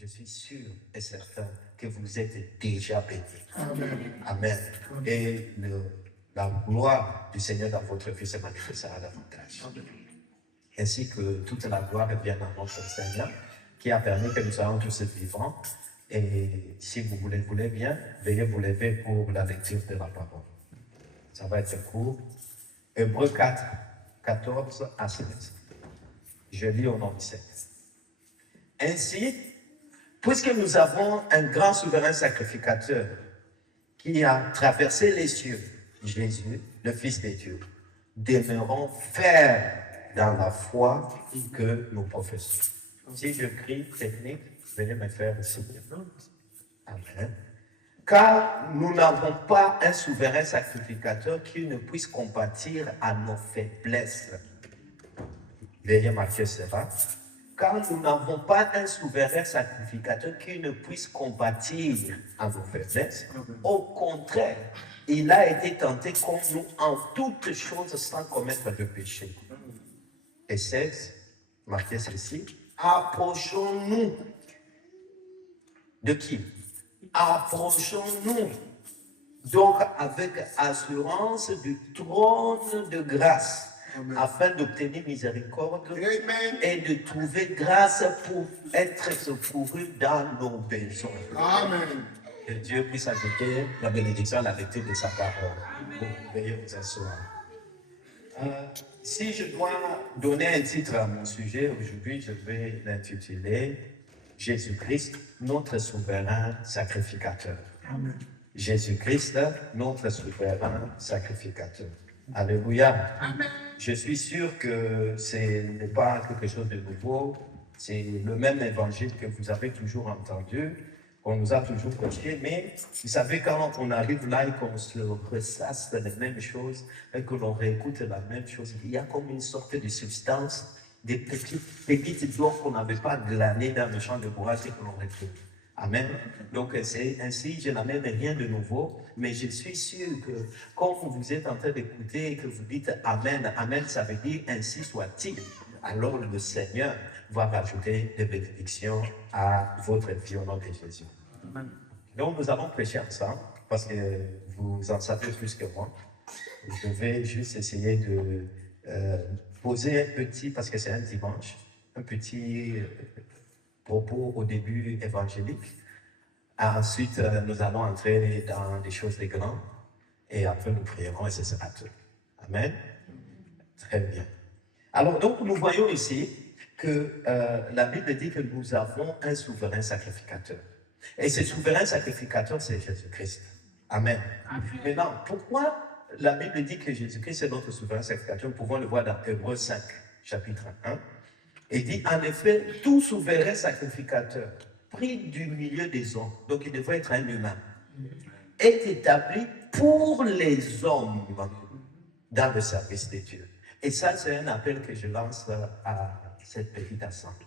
je suis sûr et certain que vous êtes déjà bénis. Amen. Amen. Et la gloire du Seigneur dans votre vie se manifestera davantage. Ainsi que toute la gloire revienne à notre Seigneur, qui a permis que nous soyons tous vivants. Et si vous voulez bien, veuillez vous lever pour la lecture de la parole. Ça va être court. Hébreux 4, 14 à 16. Je lis au nom du Seigneur. Ainsi, puisque nous avons un grand souverain sacrificateur qui a traversé les cieux, Jésus, le Fils de Dieu, demeurons fermes dans la foi que nous professons. Si je crie technique, venez me faire ici. Amen. Car nous n'avons pas un souverain sacrificateur qui ne puisse compatir à nos faiblesses. Veuillez marquer cela. Car nous n'avons pas un souverain sacrificateur qui ne puisse compatir à nos faiblesses. Au contraire, il a été tenté comme nous en toutes choses sans commettre de péché. Et 16, marquez ceci. Approchons-nous de qui? Approchons-nous donc avec assurance du trône de grâce, afin d'obtenir miséricorde et de trouver grâce pour être secouru dans nos besoins. Amen. Que Dieu puisse ajouter la bénédiction à la lecture de sa parole. Veuillez vous asseoir. Si je dois donner un titre à mon sujet, aujourd'hui, je vais l'intituler Jésus-Christ, notre souverain sacrificateur. Amen. Jésus-Christ, notre souverain sacrificateur. Alléluia. Amen. Je suis sûr que ce n'est pas quelque chose de nouveau. C'est le même évangile que vous avez toujours entendu, qu'on nous a toujours prêché. Mais vous savez, quand on arrive là et qu'on se ressasse les mêmes choses, et que l'on réécoute la même chose, il y a comme une sorte de substance, des petites pépites d'or qu'on n'avait pas glanées dans le champ de bourrage et que l'on retrouve. Amen. Donc c'est ainsi, je n'amène rien de nouveau, mais je suis sûr que quand vous êtes en train d'écouter et que vous dites Amen, Amen, ça veut dire ainsi soit-il. Alors le Seigneur va rajouter des bénédictions à votre vie au nom de Jésus. Amen. Donc nous allons prêcher ensemble, parce que vous en savez plus que moi. Je vais juste essayer de poser un petit, parce que c'est un dimanche, un petit propos au début évangélique. Ensuite, nous allons entrer dans des choses de grands. Et après, nous prierons et ce sera tout. Amen. Très bien. Alors, donc, nous voyons ici que la Bible dit que nous avons un souverain sacrificateur. Et ce souverain sacrificateur, c'est Jésus-Christ. Amen. Maintenant, pourquoi la Bible dit que Jésus-Christ est notre souverain sacrificateur? Nous pouvons le voir dans Hébreux 5, chapitre 1. Il dit, en effet, tout souverain sacrificateur, pris du milieu des hommes, donc il devrait être un humain, est établi pour les hommes dans le service de Dieu. Et ça, c'est un appel que je lance à cette petite assemblée.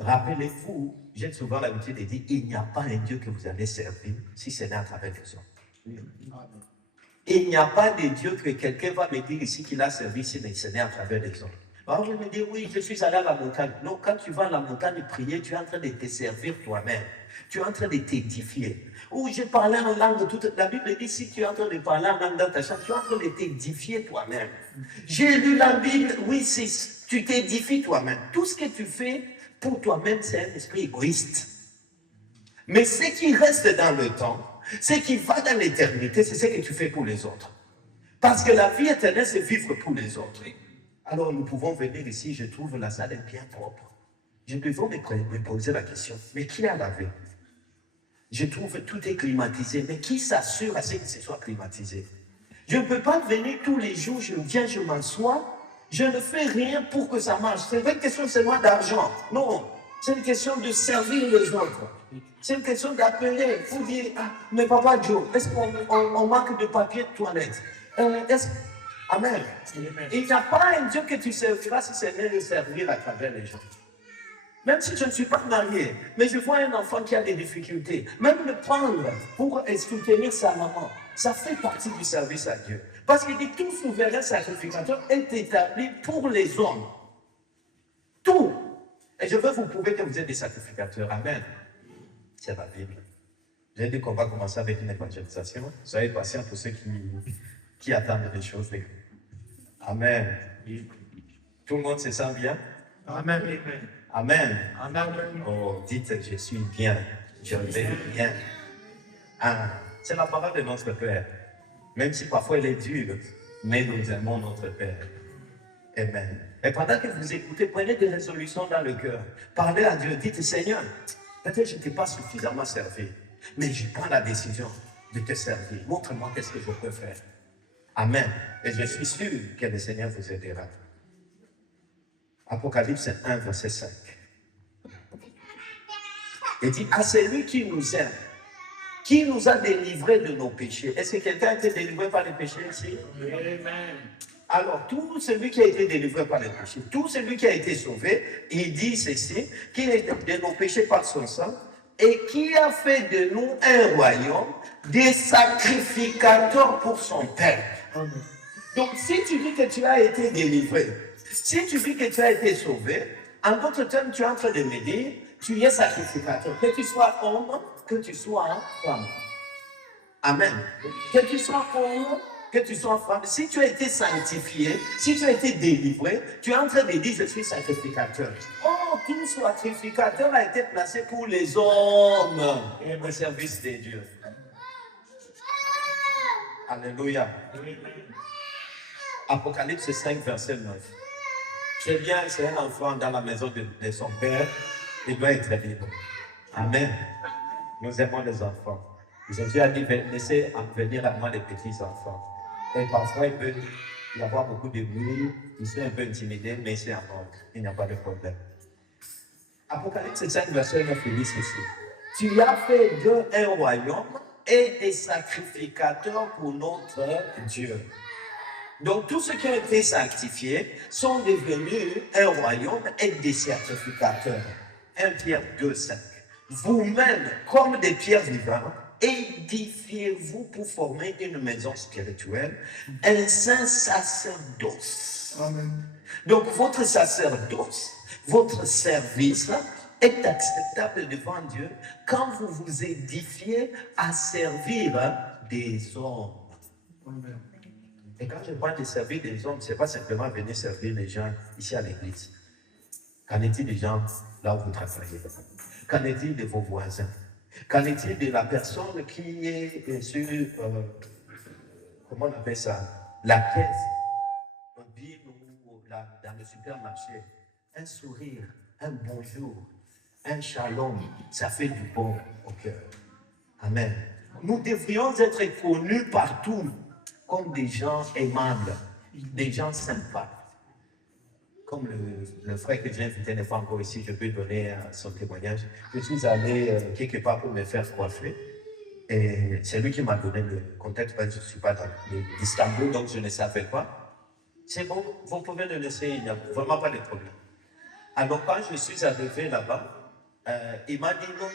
Rappelez-vous, j'ai souvent l'habitude de dire, il n'y a pas un Dieu que vous allez servir si ce n'est à travers les hommes. Il n'y a pas de Dieu que quelqu'un va me dire ici qu'il a servi si ce n'est à travers les hommes. Alors je me dis, oui, je suis allé à la montagne. Non, quand tu vas à la montagne prier, tu es en train de te servir toi-même. Tu es en train de t'édifier. Ou j'ai parlé en langue, toute la Bible dit, si tu es en train de parler en langue dans ta chambre, tu es en train de t'édifier toi-même. J'ai lu la Bible, oui, tu t'édifies toi-même. Tout ce que tu fais pour toi-même, c'est un esprit égoïste. Mais ce qui reste dans le temps, ce qui va dans l'éternité, c'est ce que tu fais pour les autres. Parce que la vie éternelle, c'est vivre pour les autres. Alors nous pouvons venir ici, je trouve la salle est bien propre. Je peux me poser la question, mais qui a lavé? Je trouve tout est climatisé, mais qui s'assure à ce que ce soit climatisé? Je ne peux pas venir tous les jours, je viens, je m'assois, je ne fais rien pour que ça marche. C'est pas une question seulement d'argent, non. C'est une question de servir les autres. C'est une question d'appeler pour dire, ah, mais papa Joe, est-ce qu'on manque de papier de toilette? Amen. Il n'y a pas un Dieu que tu serviras si c'est de servir à travers les gens. Même si je ne suis pas marié, mais je vois un enfant qui a des difficultés, même le prendre pour soutenir sa maman, ça fait partie du service à Dieu. Parce qu'il dit tout souverain sacrificateur est établi pour les hommes. Tout. Et je veux vous prouver que vous êtes des sacrificateurs. Amen. C'est la Bible. J'ai dit qu'on va commencer avec une évangélisation. Soyez patients pour ceux qui attendent des choses. Amen. Tout le monde se sent bien? Amen. Amen. Amen. Oh, dites, je suis bien. Je vais bien. Ah, c'est la parole de notre Père. Même si parfois elle est dure, mais nous aimons notre Père. Amen. Et pendant que vous écoutez, prenez des résolutions dans le cœur. Parlez à Dieu. Dites, Seigneur, peut-être je ne t'ai pas suffisamment servi, mais je prends la décision de te servir. Montre-moi qu'est-ce que je peux faire. Amen. Et je suis sûr que le Seigneur vous aidera. Apocalypse 1, verset 5. Il dit, à celui qui nous aime, qui nous a délivrés de nos péchés. Est-ce que quelqu'un a été délivré par les péchés ici? Amen. Alors, tout celui qui a été délivré par les péchés, tout celui qui a été sauvé, il dit ceci, qu'il est de nos péchés par son sang, et qui a fait de nous un royaume, des sacrificateurs pour son Père. Amen. Donc, si tu dis que tu as été délivré, si tu dis que tu as été sauvé, en d'autres termes, tu es en train de me dire, tu es sacrificateur. Que tu sois homme, que tu sois femme. Amen. Que tu sois homme, que tu sois femme. Si tu as été sanctifié, si tu as été délivré, tu es en train de dire, je suis sacrificateur. Oh, tout sacrificateur a été placé pour les hommes et au service de Dieu. Alléluia. Apocalypse 5, verset 9. C'est bien, c'est un enfant dans la maison de son père, il doit être libre. Amen. Nous aimons les enfants. Jésus a dit, laissez venir à moi les petits enfants. Et parfois, il peut y avoir beaucoup de bruit, ils sont un peu intimidés, mais c'est en ordre. Il n'y a pas de problème. Apocalypse 5, verset 9, il dit ceci. Tu as fait d'eux un royaume et des sacrificateurs pour notre Dieu. Donc, tous ceux qui ont été sanctifiés sont devenus un royaume et des sacrificateurs. 1 Pierre 2, 5. Vous-même, comme des pierres vivantes, édifiez-vous pour former une maison spirituelle, un saint sacerdoce. Amen. Donc, votre sacerdoce, votre service est acceptable devant Dieu quand vous vous édifiez à servir des hommes. Amen. Et quand je parle de servir des hommes, ce n'est pas simplement venir servir les gens ici à l'église. Qu'en est-il des gens là où vous travaillez? Qu'en est-il de vos voisins? Qu'en est-il de la personne qui est sur, comment on appelle ça? La caisse, au bin ou dans le supermarché. Un sourire, un bonjour, un shalom, ça fait du bon au cœur. Amen. Nous devrions être connus partout comme des gens aimables, des gens sympas. Comme le frère que j'ai invité n'est pas encore ici, je peux donner son témoignage. Je suis allé quelque part pour me faire coiffer. Et c'est lui qui m'a donné le contexte, parce que je ne suis pas dans l'Istanbul, donc je ne savais pas. C'est bon, vous pouvez le laisser, il n'y a vraiment pas de problème. Alors quand je suis arrivé là-bas, il m'a dit non,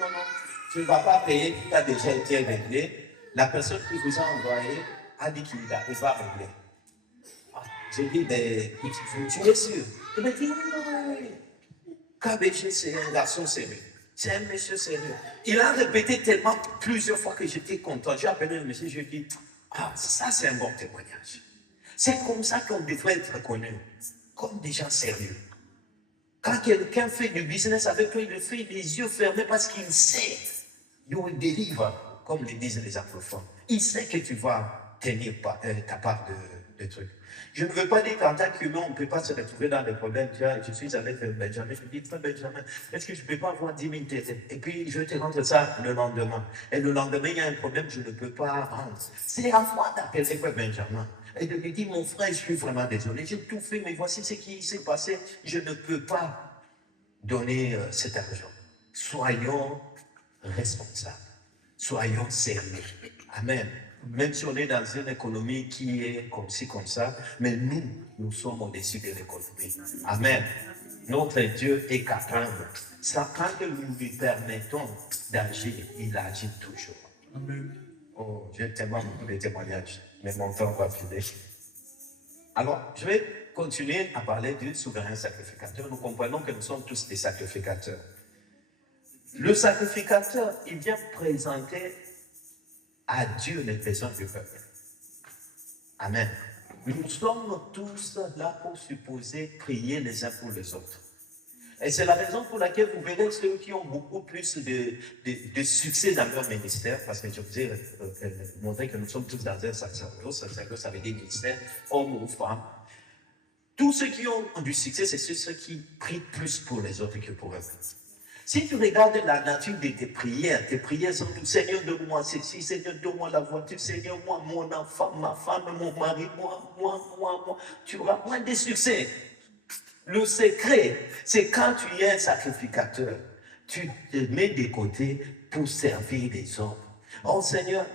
tu ne vas pas payer, tout a déjà été réglé. La personne qui vous a envoyé a dit qu'il va régler. J'ai dit, mais tu es sûr? Il m'a dit, oui. KBG, c'est un garçon sérieux. C'est un monsieur sérieux. Il a répété tellement plusieurs fois que j'étais content. J'ai appelé le monsieur, je lui ai dit, ah, ça c'est un bon témoignage. C'est comme ça qu'on devrait être connu, comme des gens sérieux. Quand quelqu'un fait du business avec toi, il le fait les yeux fermés parce qu'il sait d'où il délivre, comme le disent les anglophones. Il sait que tu vas tenir ta part de trucs. Je ne veux pas dire qu'en tant qu'humain, on ne peut pas se retrouver dans des problèmes. Je suis avec Benjamin, je lui dis, Benjamin, est-ce que je ne peux pas avoir 10 000 TT? Et puis, je te rendre ça le lendemain. Et le lendemain, il y a un problème, je ne peux pas rendre. C'est à moi d'appeler frère Benjamin. Et de lui dire, mon frère, je suis vraiment désolé, j'ai tout fait, mais voici ce qui s'est passé. Je ne peux pas donner cet argent. Soyons responsables. Soyons sérieux. Amen. Même si on est dans une économie qui est comme ci, comme ça, mais nous sommes au-dessus de l'économie. Amen. Notre Dieu est capable. Ça, quand nous lui permettons d'agir, il agit toujours. Amen. Oh, j'ai tellement beaucoup de témoignages, mais mon temps va filer. Alors, je vais continuer à parler du souverain sacrificateur. Nous comprenons que nous sommes tous des sacrificateurs. Le sacrificateur, il vient présenter à Dieu les besoins du peuple. Amen. Nous sommes tous là pour supposer prier les uns pour les autres. Et c'est la raison pour laquelle vous verrez ceux qui ont beaucoup plus de succès dans leur ministère, parce que je vous ai montré que nous sommes tous dans un sacerdoce, ça veut dire ministère, hommes ou femmes. Tous ceux qui ont du succès, c'est ceux qui prient plus pour les autres que pour eux. Si tu regardes la nature de tes prières sont toutes, Seigneur, donne-moi ceci, Seigneur, donne-moi la voiture, Seigneur, moi, mon enfant, ma femme, mon mari, moi. Tu auras moins de succès. Le secret, c'est quand tu es un sacrificateur, tu te mets de côté pour servir les hommes. Oh Seigneur,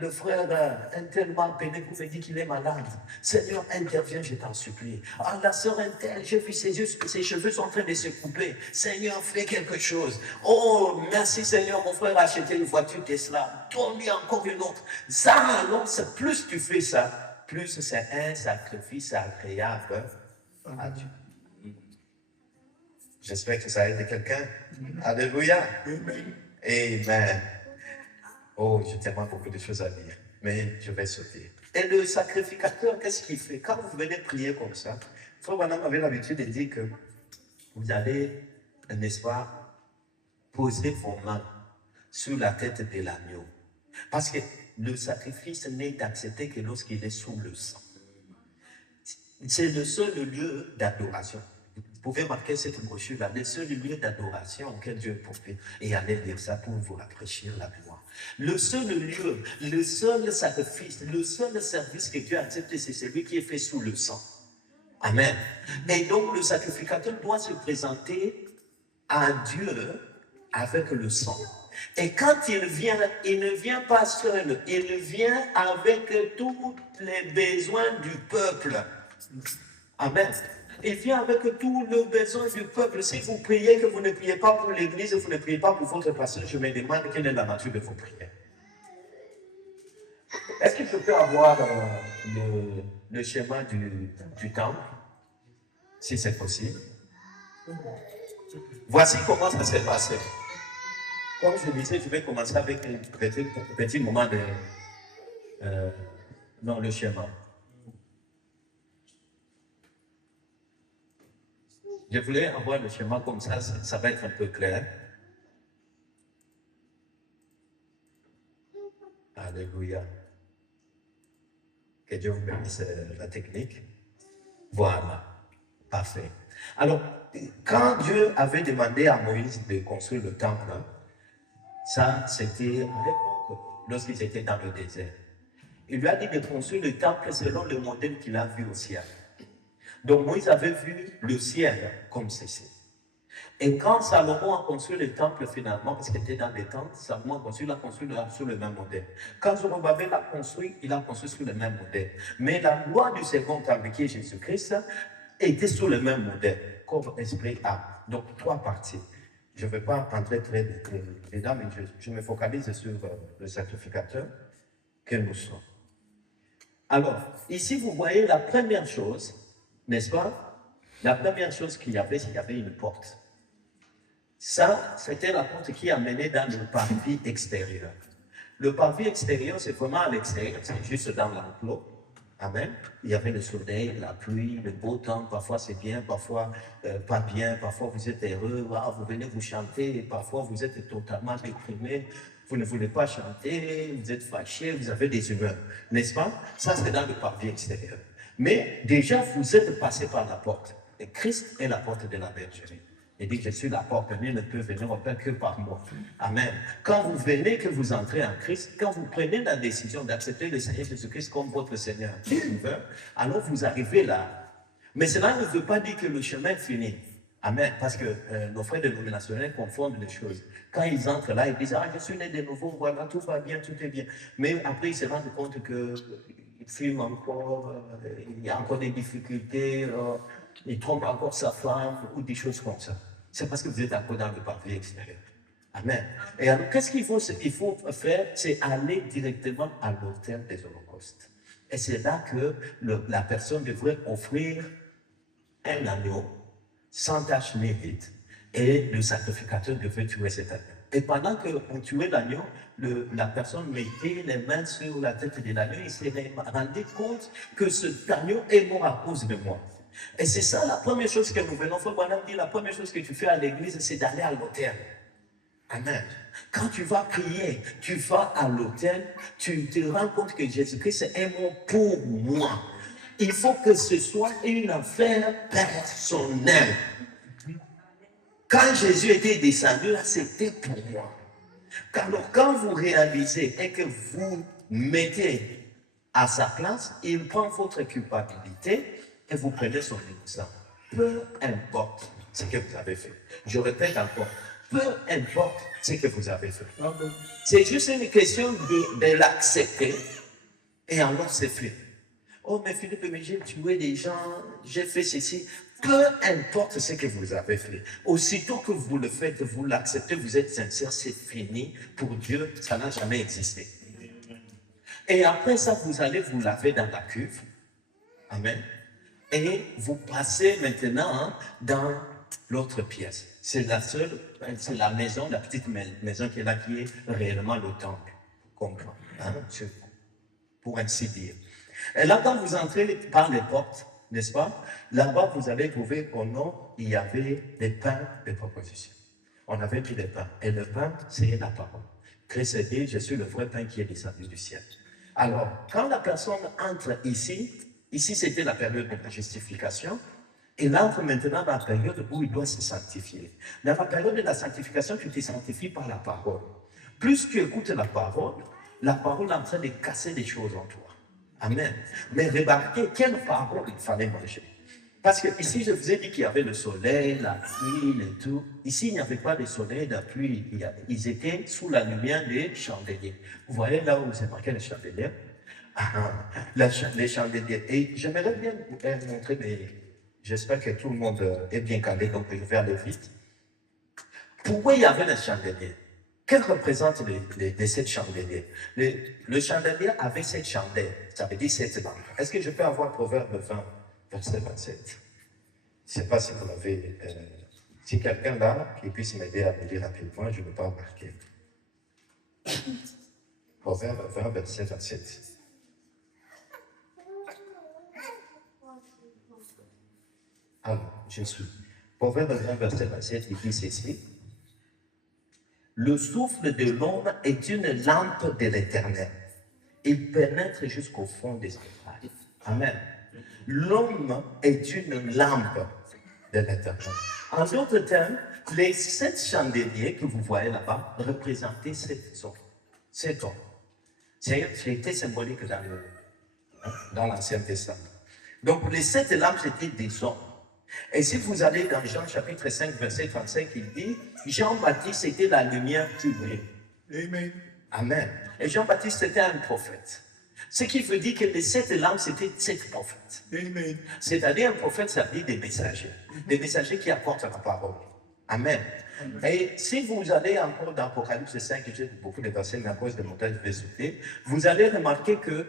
le frère un tel m'a appelé pour me dire qu'il est malade. Seigneur, interviens, je t'en supplie. La sœur un tel, j'ai vu ses cheveux sont en train de se couper. Seigneur, fais quelque chose. Oh, merci Seigneur, mon frère a acheté une voiture Tesla. Donne-lui encore une autre. Ça, non, plus tu fais ça, plus c'est un sacrifice agréable à Dieu. J'espère que ça aide quelqu'un. Alléluia. Amen. Oh, j'ai tellement beaucoup de choses à dire, mais je vais sauter. Et le sacrificateur, qu'est-ce qu'il fait? Quand vous venez prier comme ça, Frère Branham avait l'habitude de dire que vous allez, n'est-ce pas, poser vos mains sur la tête de l'agneau. Parce que le sacrifice n'est accepté que lorsqu'il est sous le sang. C'est le seul lieu d'adoration. Vous pouvez marquer cette brochure-là, le seul lieu d'adoration auquel Dieu profite, et allez lire ça pour vous rafraîchir la mémoire. Le seul lieu, le seul sacrifice, le seul service que Dieu accepte, c'est celui qui est fait sous le sang. Amen. Et donc le sacrificateur doit se présenter à Dieu avec le sang. Et quand il ne vient pas seul, il vient avec tous les besoins du peuple. Amen. Il vient avec tous les besoins du peuple. Si vous priez, que vous ne priez pas pour l'église, vous ne priez pas pour votre pasteur, je me demande quelle est la nature de vos prières. Est-ce que je peux avoir le schéma du temple, si c'est possible? Voici comment ça s'est passé. Comme je disais, je vais commencer avec un petit moment dans le schéma. Je voulais avoir le schéma comme ça va être un peu clair. Alléluia. Que Dieu vous bénisse la technique. Voilà. Parfait. Alors, quand Dieu avait demandé à Moïse de construire le temple, ça c'était à l'époque, lorsqu'ils étaient dans le désert. Il lui a dit de construire le temple selon le modèle qu'il a vu au ciel. Donc Moïse avait vu le ciel comme ceci. Et quand Salomon a construit le temple finalement, parce qu'il était dans les tentes, Salomon l'a construit sur le même modèle. Quand Zorobabel l'a construit, il a construit sur le même modèle. Mais la loi du second temple, qui est Jésus-Christ, était sur le même modèle, comme esprit A. Donc 3 parties. Je ne vais pas entrer très dedans, mais je me focalise sur le sacrificateur que nous sommes. Alors, ici vous voyez la première chose, n'est-ce pas? La première chose qu'il y avait, c'est qu'il y avait une porte. Ça, c'était la porte qui amenait dans le parvis extérieur. Le parvis extérieur, c'est vraiment à l'extérieur, c'est juste dans l'enclos. Amen. Il y avait le soleil, la pluie, le beau temps. Parfois c'est bien, parfois pas bien. Parfois vous êtes heureux, vous venez vous chanter. Et parfois vous êtes totalement déprimé. Vous ne voulez pas chanter, vous êtes fâché, vous avez des humeurs. N'est-ce pas? Ça, c'est dans le parvis extérieur. Mais déjà, vous êtes passé par la porte. Et Christ est la porte de la bergerie. Il dit, je suis la porte, nul ne peut venir au Père que par moi. Amen. Quand vous venez, que vous entrez en Christ, quand vous prenez la décision d'accepter le Seigneur Jésus-Christ comme votre Seigneur et Sauveur, alors vous arrivez là. Mais cela ne veut pas dire que le chemin est fini. Amen. Parce que nos frères dénominationnels confondent les choses. Quand ils entrent là, ils disent, je suis né de nouveau, voilà, tout va bien, tout est bien. Mais après, ils se rendent compte qu'ils fument encore, il y a encore des difficultés, il trompe encore sa femme ou des choses comme ça. C'est parce que vous êtes encore dans le parvis extérieur. Amen. Et alors, qu'est-ce qu'il faut faire? C'est aller directement à l'autel des holocaustes. Et c'est là que la personne devrait offrir un agneau sans tache mérite, Et le sacrificateur devait tuer cet agneau. Et pendant qu'on tuait l'agneau, la personne mettait les mains sur la tête de l'agneau et se rendait compte que cet agneau est mort à cause de moi. Et c'est ça la première chose que nous venons faire. Madame dit, la première chose que tu fais à l'église, c'est d'aller à l'autel. Amen. Quand tu vas prier, tu vas à l'autel, tu te rends compte que Jésus-Christ est mort pour moi. Il faut que ce soit une affaire personnelle. Quand Jésus était descendu, là, c'était pour moi. Alors, quand vous réalisez et que vous mettez à sa place, il prend votre culpabilité et vous prenez son innocence. Peu importe ce que vous avez fait. Je répète encore, peu importe ce que vous avez fait. C'est juste une question de l'accepter et alors c'est fait. Oh, mais Philippe, mais j'ai tué des gens, j'ai fait ceci. Peu importe ce que vous avez fait. Aussitôt que vous le faites, vous l'acceptez, vous êtes sincère, c'est fini. Pour Dieu, ça n'a jamais existé. Et après ça, vous allez vous laver dans la cuve. Amen. Et vous passez maintenant dans l'autre pièce. C'est la maison, la petite maison qui est là, qui est réellement le temple. Comprends, hein, pour ainsi dire. Et là, quand vous entrez par les portes, n'est-ce pas? Là-bas, vous allez trouver qu'au nom, il y avait des pains de proposition. On avait mis des pains. Et le pain, c'est la parole. Christ dit, je suis le vrai pain qui est descendu du ciel. Alors, quand la personne entre ici c'était la période de la justification, il entre maintenant dans la période où il doit se sanctifier. Dans la période de la sanctification, tu te sanctifies par la parole. Plus tu écoutes la parole est en train de casser des choses en toi. Amen. Mais remarquez quelle parole il fallait manger. Parce que ici, je vous ai dit qu'il y avait le soleil, la pluie et tout. Ici, il n'y avait pas de soleil, de pluie. Ils étaient sous la lumière des chandeliers. Vous voyez là où c'est marqué les chandeliers? Les chandeliers. Et j'aimerais bien vous montrer, mais j'espère que tout le monde est bien calé, donc je vais aller vite. Pourquoi il y avait les chandeliers? Quels représentent les 7 chandeliers? Le chandelier avait 7 chandelles, ça veut dire 7 lampes. Est-ce que je peux avoir Proverbe 20, verset 27? Je ne sais pas si vous l'avez. Si quelqu'un là qui puisse m'aider à me dire rapidement, je ne veux pas marquer. Proverbe 20, verset 27. Alors, je suis. Proverbe 20, verset 27, il dit ceci. Le souffle de l'homme est une lampe de l'Éternel. Il pénètre jusqu'au fond des entrailles. Amen. L'homme est une lampe de l'Éternel. En d'autres termes, les 7 chandeliers que vous voyez là-bas représentaient 7 hommes. 7 hommes. C'était symbolique dans l'Ancien Testament. Donc, les 7 lampes, c'était des hommes. Et si vous allez dans Jean chapitre 5, verset 35, il dit, Jean-Baptiste était la lumière qui brille. Amen. Amen. Et Jean-Baptiste était un prophète. Ce qui veut dire que les 7 lampes, c'était 7 prophètes. Amen. C'est-à-dire un prophète, ça veut dire des messagers qui apportent la parole. Amen. Et si vous allez encore dans Apocalypse 5, j'ai beaucoup de versets, mais à cause de mon temps, je vais sauter, vous allez remarquer que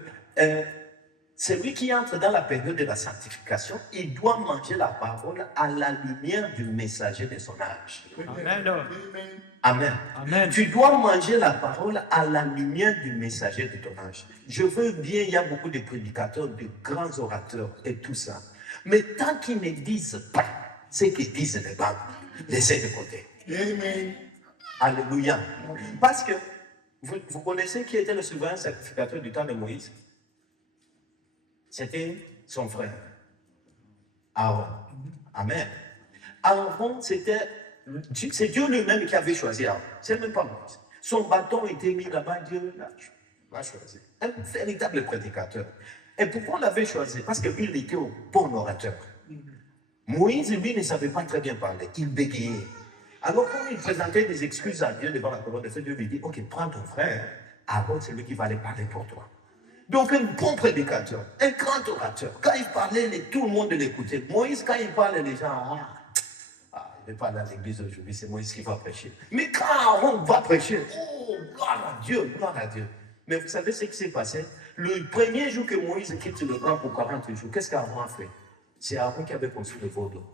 celui qui entre dans la période de la sanctification, il doit manger la parole à la lumière du messager de son âge. Amen. Amen. Amen. Tu dois manger la parole à la lumière du messager de ton âge. Je veux bien, il y a beaucoup de prédicateurs, de grands orateurs et tout ça. Mais tant qu'ils ne disent pas ce qu'ils disent les Bibles, laissez de côté. Amen. Alléluia. Parce que vous connaissez qui était le souverain sacrificateur du temps de Moïse? C'était son frère, Aaron. Amen. Aaron, c'est Dieu lui-même qui avait choisi Aaron. C'est même pas Moïse. Son bâton était mis là-bas, Dieu l'a choisi. Un véritable prédicateur. Et pourquoi on l'avait choisi? Parce qu'il était un bon orateur. Moïse, lui, ne savait pas très bien parler. Il bégayait. Alors, quand il présentait des excuses à Dieu devant la colonne de feu, Dieu lui dit, ok, prends ton frère, Aaron, c'est lui qui va aller parler pour toi. Donc, un bon prédicateur, un grand orateur. Quand il parlait, tout le monde l'écoutait. Moïse, quand il parle, les gens, il ne parle à l'église aujourd'hui, c'est Moïse qui va prêcher. Mais quand Aaron va prêcher, oh, gloire à Dieu, gloire à Dieu. Mais vous savez ce qui s'est passé? Le premier jour que Moïse quitte le camp pour 40 jours, qu'est-ce qu'Aaron a fait? C'est Aaron qui avait construit le veau d'eau.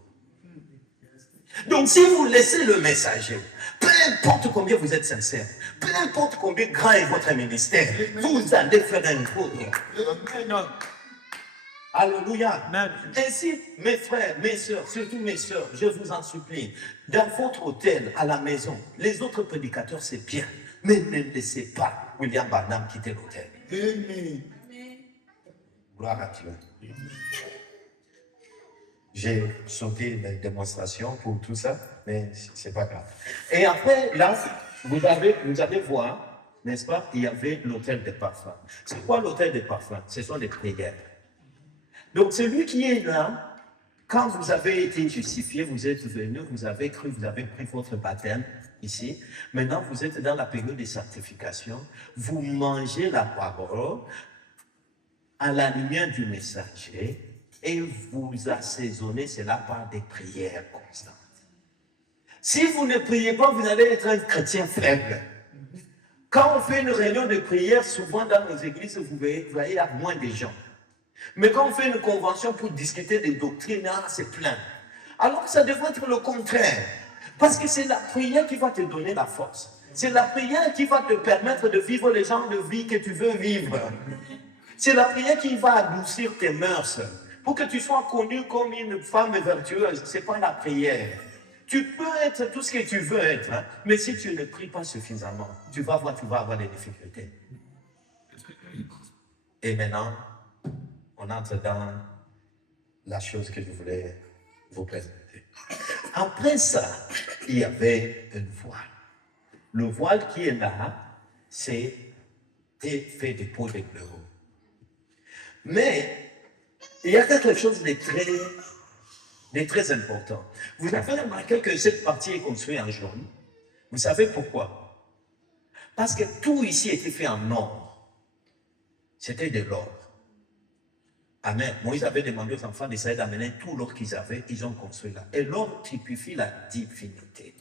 Donc, si vous laissez le messager, peu importe combien vous êtes sincère, peu importe combien grand est votre ministère, vous allez faire un gros. Amen. Alléluia. Amen. Ainsi, mes frères, mes soeurs, surtout mes soeurs, je vous en supplie, dans votre hôtel, à la maison, les autres prédicateurs, c'est bien, mais ne laissez pas William Branham quitter l'hôtel. Amen. Gloire à Dieu. J'ai sauté les démonstrations pour tout ça, mais c'est pas grave. Et après, là, vous allez voir, n'est-ce pas, il y avait l'hôtel des parfums. C'est quoi l'hôtel des parfums? Ce sont les prières. Donc, celui qui est là, quand vous avez été justifié, vous êtes venu, vous avez cru, vous avez pris votre baptême ici. Maintenant, vous êtes dans la période de sanctification. Vous mangez la parole à la lumière du messager et vous assaisonnez cela par des prières constantes. Si vous ne priez pas, vous allez être un chrétien faible. Quand on fait une réunion de prière, souvent dans nos églises, vous voyez, il y a moins de gens. Mais quand on fait une convention pour discuter des doctrines, c'est plein. Alors ça devrait être le contraire. Parce que c'est la prière qui va te donner la force. C'est la prière qui va te permettre de vivre les genres de vie que tu veux vivre. C'est la prière qui va adoucir tes mœurs. Pour que tu sois connu comme une femme vertueuse, ce n'est pas la prière. Tu peux être tout ce que tu veux être, hein, mais si tu ne pries pas suffisamment, tu vas avoir des difficultés. Et maintenant, on entre dans la chose que je voulais vous présenter. Après ça, il y avait une voile. Le voile qui est là, c'est fait de peau de blaireau. Mais il y a quelque chose de très important. Vous avez remarqué que cette partie est construite en jaune. Vous savez pourquoi? Parce que tout ici était fait en or. C'était de l'or. Amen. Moïse avait demandé aux enfants d'Israël d'amener tout l'or qu'ils avaient, ils ont construit là. Et l'or typifie la divinité.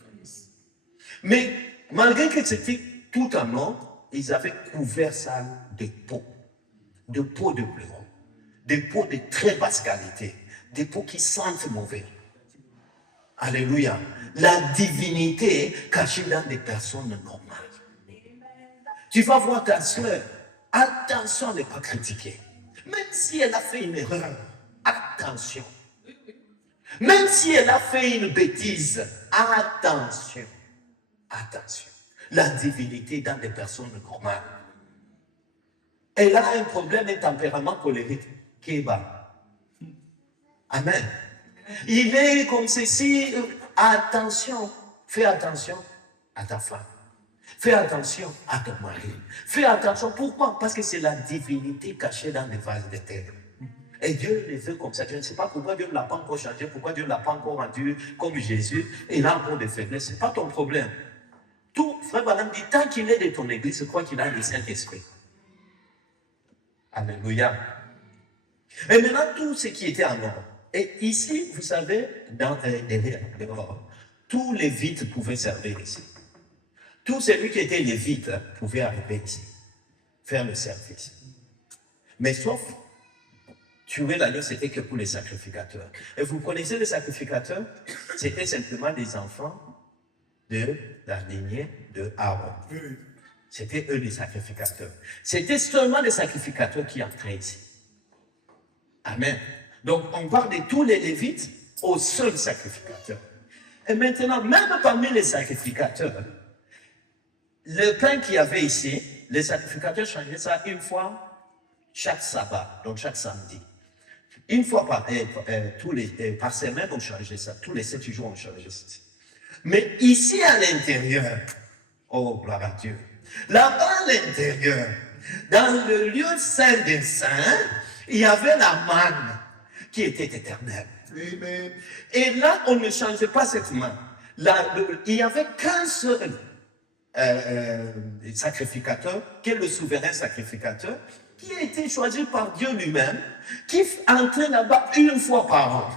Mais malgré que c'était tout en or, ils avaient couvert ça de peau de blaireau, des peaux de très basse qualité, des peaux qui sentent mauvais. Alléluia. La divinité cachée dans des personnes normales. Tu vas voir ta soeur, attention à ne pas critiquer. Même si elle a fait une erreur, attention. Même si elle a fait une bêtise, attention. Attention. La divinité dans des personnes normales. Elle a un problème, un tempérament colérique qui est bas. Amen. Il est comme ceci. Attention. Fais attention à ta femme. Fais attention à ton mari. Fais attention. Pourquoi? Parce que c'est la divinité cachée dans les vases de terre. Et Dieu les veut comme ça. Je ne sais pas pourquoi Dieu ne l'a pas encore changé, pourquoi Dieu ne l'a pas encore rendu comme Jésus. Et il a encore des faiblesses. Ce n'est pas ton problème. Tout, frère Branham dit, tant qu'il est de ton église, je crois qu'il a le Saint-Esprit. Alléluia. Et maintenant, tout ce qui était en or. Et ici, vous savez, dehors, tous les Lévites pouvaient servir ici. Tout celui qui était Lévite pouvait arriver ici, faire le service. Mais sauf, tuer l'agneau, c'était que pour les sacrificateurs. Et vous connaissez les sacrificateurs? C'était simplement des enfants de la lignée de Aaron. C'était eux les sacrificateurs. C'était seulement les sacrificateurs qui entraient ici. Amen. Donc, on parle de tous les Lévites aux seuls sacrificateurs. Et maintenant, même parmi les sacrificateurs, le pain qu'il y avait ici, les sacrificateurs changeaient ça une fois chaque sabbat, donc chaque samedi. Une fois par semaine, on changeait ça. Tous les 7 jours, on changeait ça. Mais ici à l'intérieur, oh, gloire à Dieu. Là-bas à l'intérieur, dans le lieu saint des saints, il y avait la manne qui était éternelle. Amen. Et là, on ne changeait pas cette manne. Il n'y avait qu'un seul sacrificateur, qui est le souverain sacrificateur, qui a été choisi par Dieu lui-même, qui entrait là-bas une fois par an.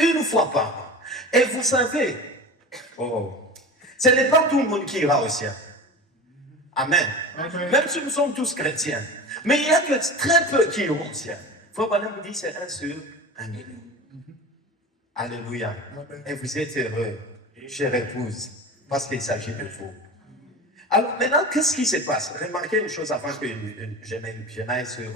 Une fois par an. Et vous savez, ce n'est pas tout le monde qui ira au ciel. Amen. Amen. Même si nous sommes tous chrétiens. Mais il y a que très peu qui iront au ciel. Frère Branham dit c'est 1 sur 1 million. Alléluia. Amen. Et vous êtes heureux, chère épouse, parce qu'il s'agit de vous. Alors maintenant, qu'est-ce qui se passe? Remarquez une chose avant que je n'aille sur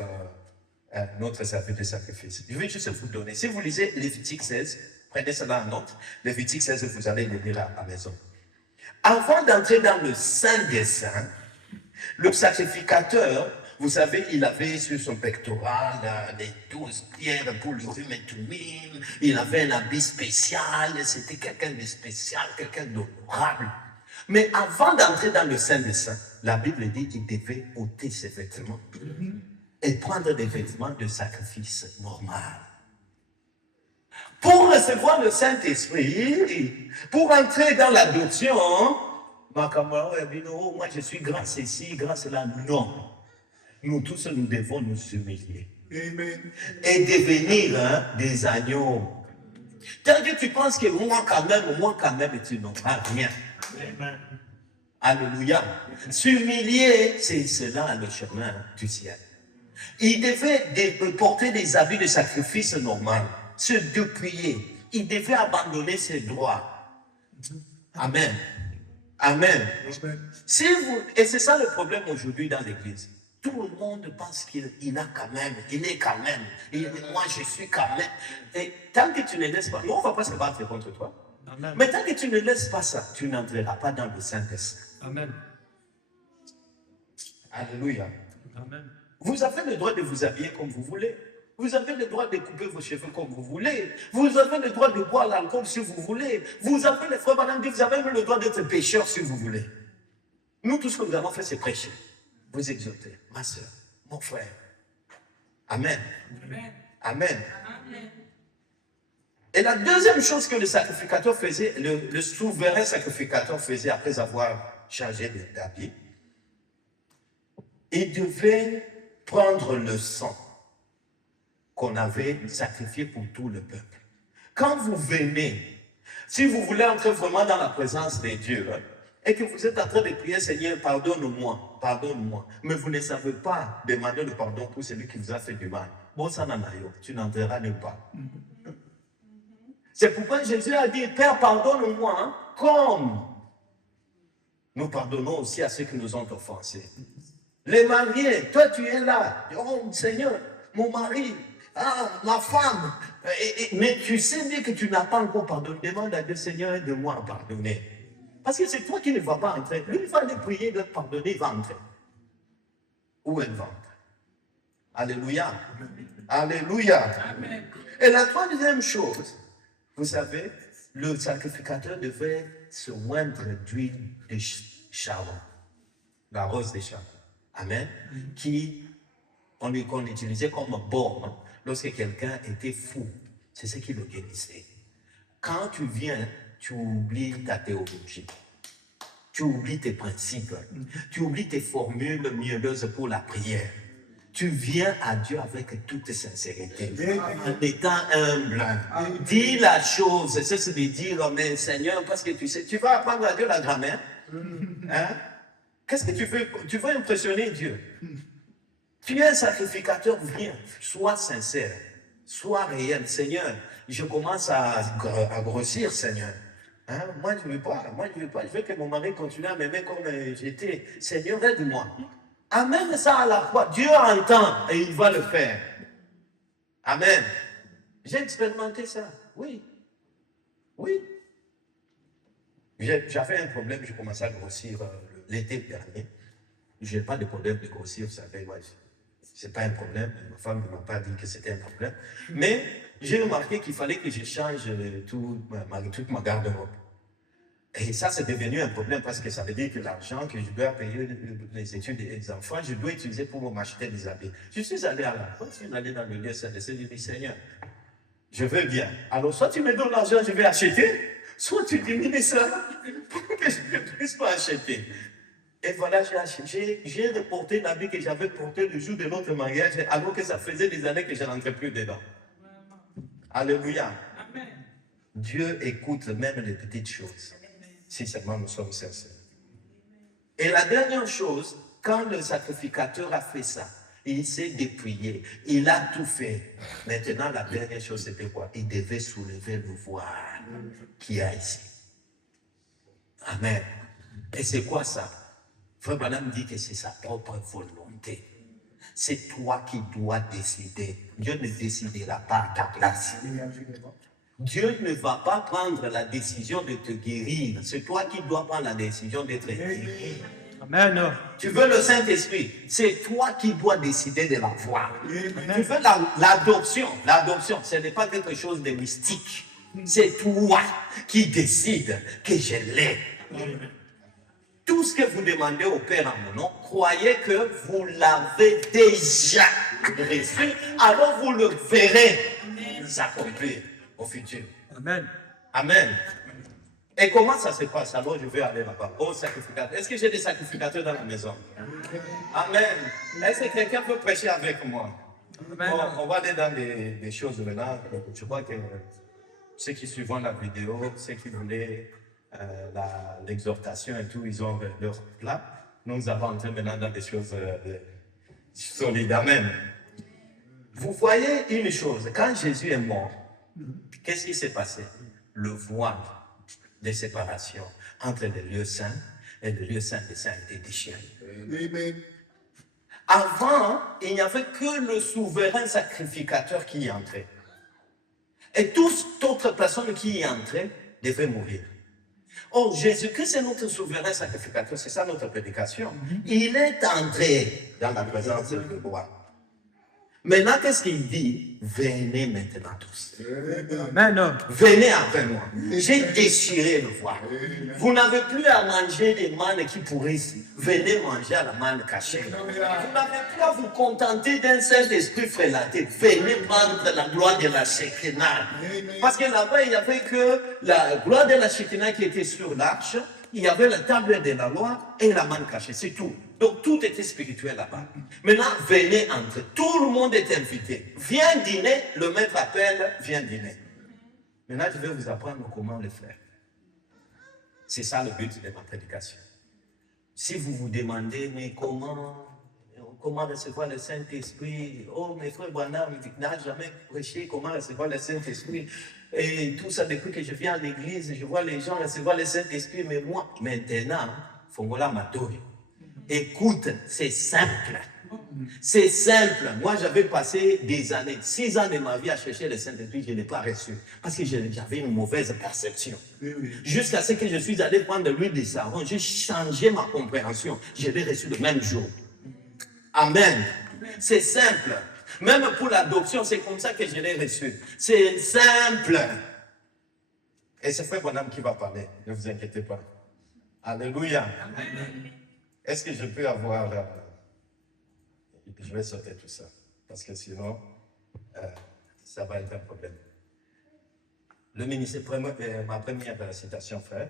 notre service de sacrifice. Je vais juste vous donner. Si vous lisez Lévitique 16, prenez cela en note. Lévitique 16, vous allez le lire à la maison. Avant d'entrer dans le Saint des Saints, le sacrificateur, vous savez, il avait sur son pectoral les 12 pierres pour le rhume et Thummim. Il avait un habit spécial. C'était quelqu'un de spécial, quelqu'un d'honorable. Mais avant d'entrer dans le Saint des Saints, la Bible dit qu'il devait ôter ses vêtements et prendre des vêtements de sacrifice normal. Pour recevoir le Saint-Esprit, pour entrer dans l'adoption, moi je suis grâce ici, grâce là. Non. Nous tous, nous devons nous humilier. Amen. Et devenir des agneaux. Tant que tu penses que moi quand même, tu n'auras rien. Amen. Alléluia. S'humilier, c'est cela le chemin du ciel. Il devait porter des habits de sacrifice normal, se dépouiller. Il devait abandonner ses droits. Amen. Amen. Amen. Et c'est ça le problème aujourd'hui dans l'église. Tout le monde pense qu'il a quand même, il est quand même, moi je suis quand même. Et tant que tu ne laisses pas, nous on ne va pas se battre contre toi. Amen. Mais tant que tu ne laisses pas ça, tu n'entreras pas dans le Saint-Esprit. Amen. Alléluia. Amen. Vous avez le droit de vous habiller comme vous voulez. Vous avez le droit de couper vos cheveux comme vous voulez. Vous avez le droit de boire l'alcool si vous voulez. Vous avez le frère madame dit, vous avez même le droit d'être pécheur si vous voulez. Nous, tout ce que nous allons faire, c'est prêcher. Vous exhorter, ma soeur, mon frère. Amen. Amen. Amen. Et la deuxième chose que le sacrificateur faisait, le souverain sacrificateur faisait après avoir changé d'habit, il devait prendre le sang qu'on avait sacrifié pour tout le peuple. Quand vous venez, si vous voulez entrer vraiment dans la présence de Dieu, et que vous êtes en train de prier, Seigneur, pardonne-moi, pardonne-moi, mais vous ne savez pas demander le pardon pour celui qui vous a fait du mal. Bon, ça n'en a rien, tu n'entreras nulle part. C'est pourquoi Jésus a dit, Père, pardonne-moi, hein, comme nous pardonnons aussi à ceux qui nous ont offensés. Les mariés, toi tu es là, oh Seigneur, mon mari, ma femme, mais tu sais bien que tu n'as pas encore pardonné. Demande à Dieu, Seigneur, aide-moi à pardonner. Parce que c'est toi qui ne vas pas entrer. Lui, il va aller prier, de pardonner, il va entrer. Où elle va entrer. Alléluia. Alléluia. Amen. Et la troisième chose, vous savez, le sacrificateur devait se oindre d'huile de charbon, la rose de charbon. Amen. Qu'on utilisait comme baume lorsque quelqu'un était fou. C'est ce qui le guérissait. Quand tu viens, tu oublies ta théologie. Tu oublies tes principes. Tu oublies tes formules mielleuses pour la prière. Tu viens à Dieu avec toute sincérité, en étant humble. Dis la chose, c'est de dire, mais Seigneur, parce que tu sais, tu vas apprendre à Dieu la grammaire. Hein? Qu'est-ce que tu veux? Tu veux impressionner Dieu. Tu es un sacrificateur, viens, sois sincère, sois réel. Seigneur, je commence à grossir, Seigneur. Hein? Moi, je ne veux pas, je veux que mon mari continue à m'aimer comme j'étais. Seigneur, aide-moi. Amène ça à la croix. Dieu entend et il va le faire. Amen. J'ai expérimenté ça. Oui. Oui. J'avais un problème, je commençais à grossir l'été dernier. Je n'ai pas de problème de grossir, vous savez, moi, ce n'est pas un problème. Ma femme ne m'a pas dit que c'était un problème. Mais j'ai remarqué qu'il fallait que je change toute ma garde-robe. Et ça, c'est devenu un problème parce que ça veut dire que l'argent que je dois payer les études des enfants, je dois utiliser pour m'acheter des habits. Je suis allé à la fois, je suis allé dans le lieu saint, je dis, Seigneur, je veux bien. Alors, soit tu me donnes l'argent, je vais acheter, soit tu diminues ça pour que je ne puisse pas acheter. Et voilà, j'ai reporté l'habit que j'avais porté le jour de notre mariage, alors que ça faisait des années que je n'entrais plus dedans. Alléluia. Amen. Dieu écoute même les petites choses, si seulement nous sommes sincères. Et la dernière chose, quand le sacrificateur a fait ça, Il s'est dépouillé. Il a tout fait. Maintenant, la dernière chose, c'était quoi? Il devait soulever le voile qu'il y a ici. Amen. Et c'est quoi ça? Frère Branham dit que c'est sa propre volonté. C'est toi qui dois décider. Dieu ne décidera pas à ta place. Dieu ne va pas prendre la décision de te guérir. C'est toi qui dois prendre la décision d'être guéri. Amen. Tu veux le Saint-Esprit, c'est toi qui dois décider de l'avoir. Tu veux l'adoption. L'adoption, ce n'est pas quelque chose de mystique. C'est toi qui décides que je l'ai. Tout ce que vous demandez au Père en mon nom, croyez que vous l'avez déjà reçu, alors vous le verrez s'accomplir au futur. Amen. Amen. Et comment ça se passe? Alors je vais aller là-bas. Oh, sacrificateur. Est-ce que j'ai des sacrificateurs dans la maison? Amen. Est-ce que quelqu'un peut prêcher avec moi? Amen. On va aller dans des choses maintenant. Je crois que ceux qui suivent la vidéo, ceux qui voulaient l'exhortation et tout, ils ont leur plat. Nous allons entrer maintenant dans des choses solides. Amen. Vous voyez une chose, quand Jésus est mort, qu'est-ce qui s'est passé? Le voile de séparation entre le lieu saint et le lieu saint des saints a été déchiré. Amen. Avant, il n'y avait que le souverain sacrificateur qui y entrait. Et toute autre personne qui y entrait devait mourir. Or, Jésus-Christ est notre souverain sacrificateur, c'est ça notre prédication. Il est entré dans la présence de roi. Maintenant, qu'est-ce qu'il dit? Venez maintenant tous. Amen. Venez avec moi. J'ai déchiré le voile. Vous n'avez plus à manger des mannes qui pourrissent. Venez manger à la manne cachée. Vous n'avez plus à vous contenter d'un Saint-Esprit frélaté. Venez prendre la gloire de la Shekinah. Parce que là-bas, il n'y avait que la gloire de la Shekinah qui était sur l'arche. Il y avait la table de la loi et la manne cachée. C'est tout. Donc tout était spirituel là-bas. Maintenant, venez entrer. Tout le monde est invité. Viens dîner, le maître appelle, viens dîner. Maintenant, je vais vous apprendre comment le faire. C'est ça le but de ma prédication. Si vous vous demandez, mais comment recevoir le Saint-Esprit? Oh, mes frères Branham n'a jamais prêché comment recevoir le Saint-Esprit. Et tout ça, depuis que je viens à l'église, je vois les gens recevoir le Saint-Esprit, mais moi, maintenant, Fongola Matori. Écoute, c'est simple. C'est simple. Moi, j'avais passé des années, 6 ans de ma vie à chercher le Saint-Esprit, je ne l'ai pas reçu. Parce que j'avais une mauvaise perception. Jusqu'à ce que je suis allé prendre l'huile de savon, j'ai changé ma compréhension. Je l'ai reçu le même jour. Amen. C'est simple. Même pour l'adoption, c'est comme ça que je l'ai reçu. C'est simple. Et c'est Frère Bonhomme qui va parler. Ne vous inquiétez pas. Alléluia. Est-ce que je peux avoir... je vais sauter tout ça. Parce que sinon, ça va être un problème. Le ministère, ma première citation, frère,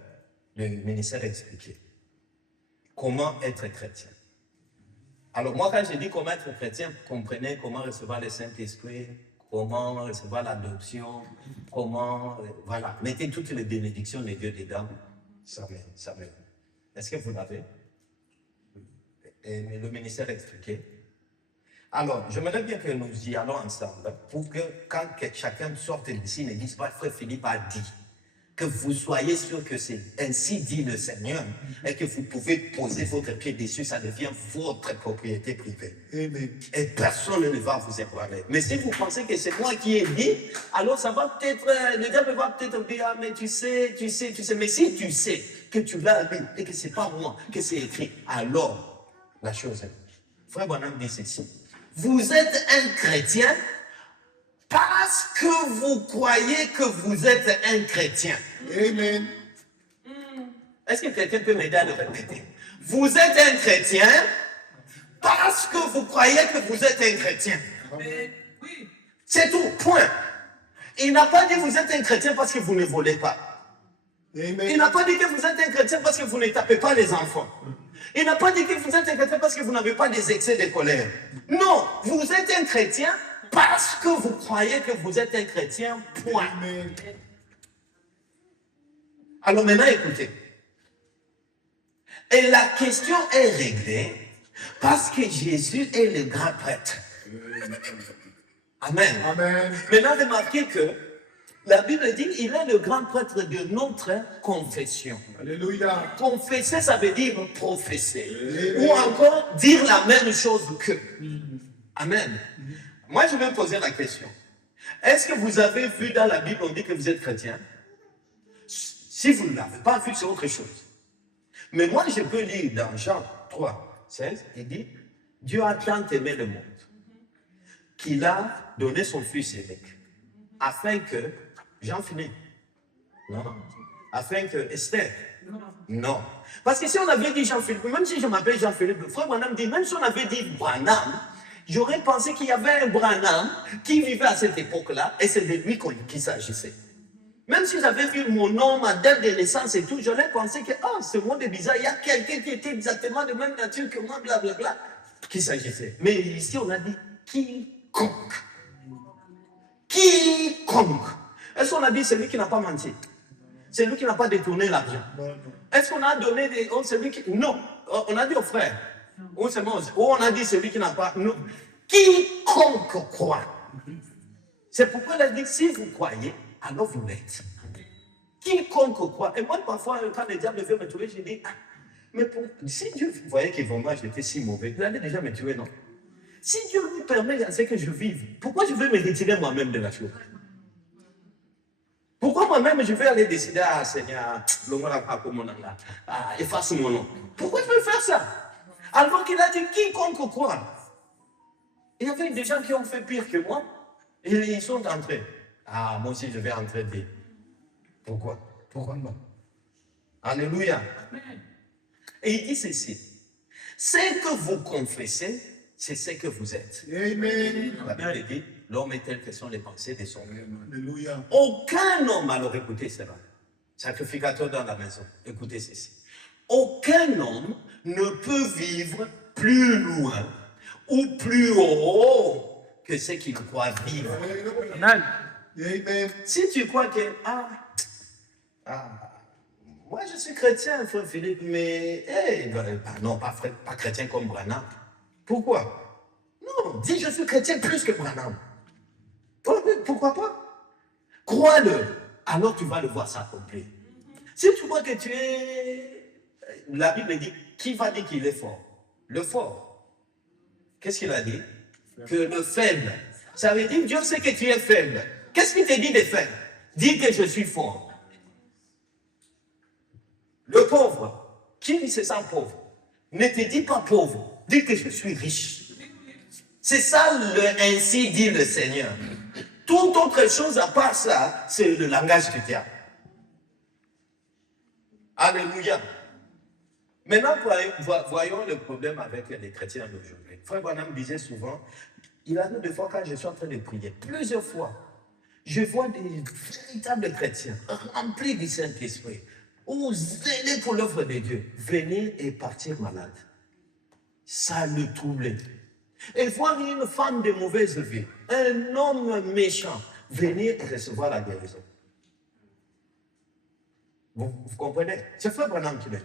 le ministère a expliqué comment être chrétien. Alors moi, quand j'ai dit comment être chrétien, vous comprenez comment recevoir le Saint-Esprit, comment recevoir l'adoption, comment... voilà, mettez toutes les bénédictions de Dieu dedans. Ça m'aide. Est-ce que vous l'avez? Et le ministère a expliqué. Alors, j'aimerais bien que nous y allons ensemble pour que quand chacun sorte d'ici, ne dise pas, Frère Philippe a dit, que vous soyez sûr que c'est ainsi dit le Seigneur et que vous pouvez poser votre pied dessus, ça devient votre propriété privée. Amen. Et personne ne va vous ébranler. Mais si vous pensez que c'est moi qui ai dit, alors ça va peut-être, le diable va peut-être dire, ah, mais tu sais. Mais si tu sais que tu l'as lu et que c'est pas moi, que c'est écrit, alors la chose est. Frère Bonhomme dit ceci. Vous êtes un chrétien parce que vous croyez que vous êtes un chrétien. Amen. Est-ce que quelqu'un peut m'aider à le répéter? Vous êtes un chrétien parce que vous croyez que vous êtes un chrétien. Oui. C'est tout, point. Il n'a pas dit que vous êtes un chrétien parce que vous ne volez pas. Il Amen. n'a pas dit que vous êtes un chrétien parce que vous ne tapez pas les enfants. Il n'a pas dit que vous êtes un chrétien parce que vous n'avez pas des excès de colère. Non, vous êtes un chrétien parce que vous croyez que vous êtes un chrétien, point. Amen. Alors maintenant, écoutez. Et la question est réglée Parce que Jésus est le grand prêtre. Amen. Amen. Maintenant, remarquez que la Bible dit qu'il est le grand prêtre de notre confession. Alléluia. Confesser, ça veut dire professer. Amen. Ou encore dire la même chose que. Amen. Moi, je vais poser la question. Est-ce que vous avez vu dans la Bible, on dit que vous êtes chrétien? Si vous ne l'avez pas vu, c'est autre chose. Mais moi, je peux lire dans Jean 3, 16, il dit, Dieu a tant aimé le monde qu'il a donné son Fils unique, afin que, Jean-Philippe, non, afin que Esther, non. Parce que si on avait dit Jean-Philippe, même si je m'appelle Jean-Philippe, frère Branham dit, même si on avait dit Branham, j'aurais pensé qu'il y avait un Branham qui vivait à cette époque-là, et c'est de lui qu'il s'agissait. Même si j'avais vu mon nom, ma date de naissance et tout, j'aurais pensé que, oh, ce monde est bizarre, il y a quelqu'un qui était exactement de même nature que moi, blablabla, qu'il s'agissait. Mais ici, on a dit quiconque. Quiconque. Est-ce qu'on a dit celui qui n'a pas menti? Celui qui n'a pas détourné l'argent? Est-ce qu'on a donné des... Oh, celui qui... Non. On a dit au frère. Ou on a dit celui qui n'a pas... Non. Quiconque croit. C'est pourquoi il a dit, si vous croyez, alors vous l'êtes. Quiconque croit. Et moi, parfois, quand le diable veut me tuer, je dis, ah, mais si Dieu voyait que vraiment j'étais si mauvais, il allait déjà me tuer, non? Si Dieu lui permet à ce que je vive, pourquoi je veux me retirer moi-même de la chose? Pourquoi moi-même je vais aller décider, ah Seigneur, efface mon nom? Pourquoi je veux faire ça? Alors qu'il a dit quiconque croit. Il y avait des gens qui ont fait pire que moi, et ils sont entrés. Ah, moi aussi je vais entrer dedans. Pourquoi? Pourquoi non? Alléluia. Et il dit ceci. Ce que vous confessez, c'est ce que vous êtes. Amen. La Bible dit, l'homme est tel que sont les pensées de son cœur. Alléluia. Aucun homme, alors écoutez cela, sacrificateur dans la maison, écoutez ceci. Aucun homme ne peut vivre plus loin ou plus haut que ce qu'il croit vivre. Amen. Amen. Si tu crois que, moi je suis chrétien, frère Philippe, mais, non, pas chrétien comme Branham. Pourquoi? Non, dis je suis chrétien plus que Branham. Pourquoi pas? Crois-le, alors tu vas le voir s'accomplir. Si tu crois que tu es... La Bible dit, qui va dire qu'il est fort? Le fort. Qu'est-ce qu'il a dit? Que le faible. Ça veut dire, Dieu sait que tu es faible. Qu'est-ce qu'il te dit de faire? Dis que je suis fort. Le pauvre, qui se sent pauvre, ne te dis pas pauvre, dis que je suis riche. C'est ça le ainsi dit le Seigneur. Toute autre chose à part ça, c'est le langage du diable. Alléluia. Maintenant, voyons le problème avec les chrétiens d'aujourd'hui. Frère Branham disait souvent, il arrive des fois quand je suis en train de prier, plusieurs fois, je vois des véritables chrétiens remplis du Saint-Esprit, ou zélés pour l'œuvre de Dieu, venir et partir malade. Ça le troublait. Et voir une femme de mauvaise vie, un homme méchant, venir et recevoir la guérison. Vous comprenez? C'est Frère Branham qui l'a dit.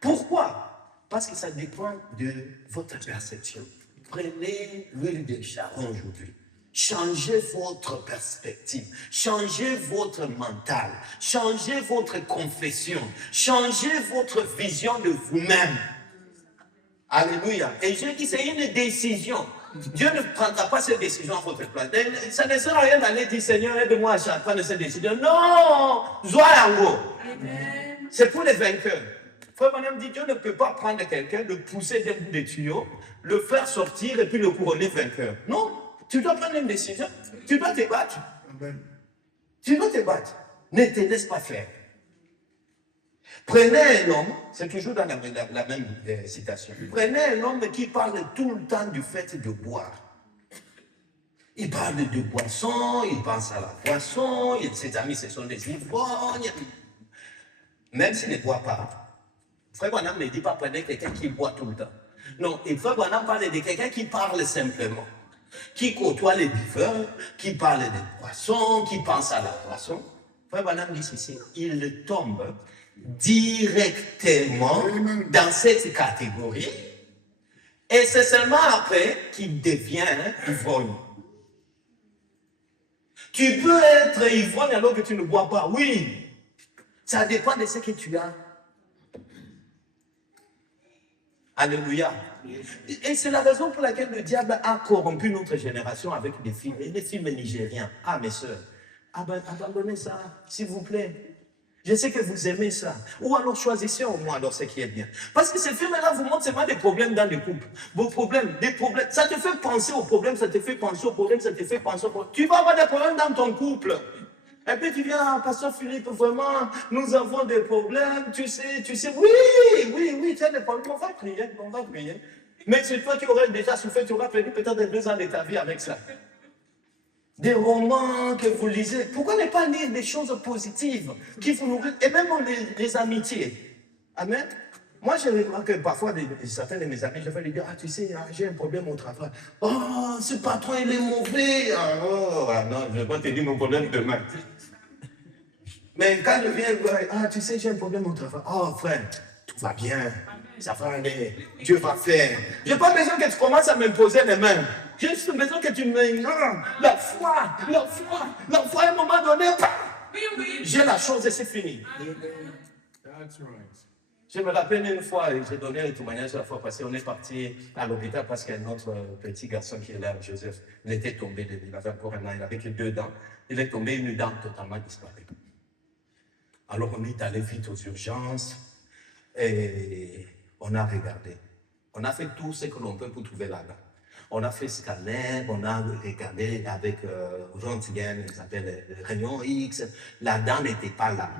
Pourquoi? Parce que ça dépend de votre perception. Prenez l'huile de Sharon aujourd'hui. Changez votre perspective, changez votre mental, changez votre confession, changez votre vision de vous-même. Alléluia. Et je dis, c'est une décision. Dieu ne prendra pas cette décision à votre place. Ça ne sert à rien d'aller dire, Seigneur, aide-moi à chaque fois de cette décision. Non! Zoyango. C'est pour les vainqueurs. Frère Branham dit, Dieu ne peut pas prendre quelqu'un, le pousser d'un bout de tuyau, le faire sortir et puis le couronner vainqueur. Non, tu dois prendre une décision. Tu dois te battre. Amen. Tu dois te battre. Ne te laisse pas faire. Prenez un homme, c'est toujours dans la même citation. Prenez un homme qui parle tout le temps du fait de boire. Il parle de boisson, il pense à la boisson, ses amis ce sont des ivrognes. Même s'il ne boit pas, Frère Branham ne dit pas prenez quelqu'un qui boit tout le temps. Non, et Frère Branham parle de quelqu'un qui parle simplement, qui côtoie les buveurs, qui parle de boisson, qui pense à la boisson. Frère Branham dit ceci, il tombe directement dans cette catégorie. Et c'est seulement après qu'il devient ivrogne. Tu peux être ivrogne alors que tu ne bois pas. Oui, ça dépend de ce que tu as. Alléluia. Et c'est la raison pour laquelle le diable a corrompu notre génération avec des films nigériens. Ah, mes soeurs, abandonnez ça, s'il vous plaît. Je sais que vous aimez ça. Ou alors choisissez au moins alors ce qui est bien. Parce que ces films-là vous montrent seulement des problèmes dans les couples. Vos problèmes, des problèmes. Ça te fait penser aux problèmes, ça te fait penser aux problèmes, ça te fait penser aux problèmes. Tu vas avoir des problèmes dans ton couple. Et puis tu viens, ah, Pasteur Philippe, vraiment, nous avons des problèmes, tu sais, oui, tu as des problèmes, on va prier. Mais c'est toi qui aurais déjà souffert, tu auras perdu peut-être 2 ans de ta vie avec ça. Des romans que vous lisez, pourquoi ne pas lire des choses positives qui vous nourrissent, et même des amitiés. Amen. Moi, je remarque que parfois, certains de mes amis, je vais lui dire, ah, tu sais, j'ai un problème au travail. Oh, ce patron, il est mauvais. Non, je vais pas te dire mon problème demain. Mais quand je viens, ah, tu sais, j'ai un problème au travail. Oh, frère, tout va bien. Ça va aller. Dieu va faire. Je n'ai pas besoin que tu commences à m'imposer les mains. J'ai juste besoin que tu me... La foi, à un moment donné, j'ai la chose et c'est fini. That's right. Je me rappelle une fois, j'ai donné un témoignage la fois passée, on est parti à l'hôpital parce qu'un autre petit garçon qui est là, Joseph, il était tombé, il avait encore un an, il avait que 2 dents, il est tombé, une dent totalement disparue. Alors on est allé vite aux urgences et on a regardé. On a fait tout ce que l'on peut pour trouver la dent. On a fait scanner, on a regardé avec röntgen, ils appellent rayon X, la dent n'était pas là.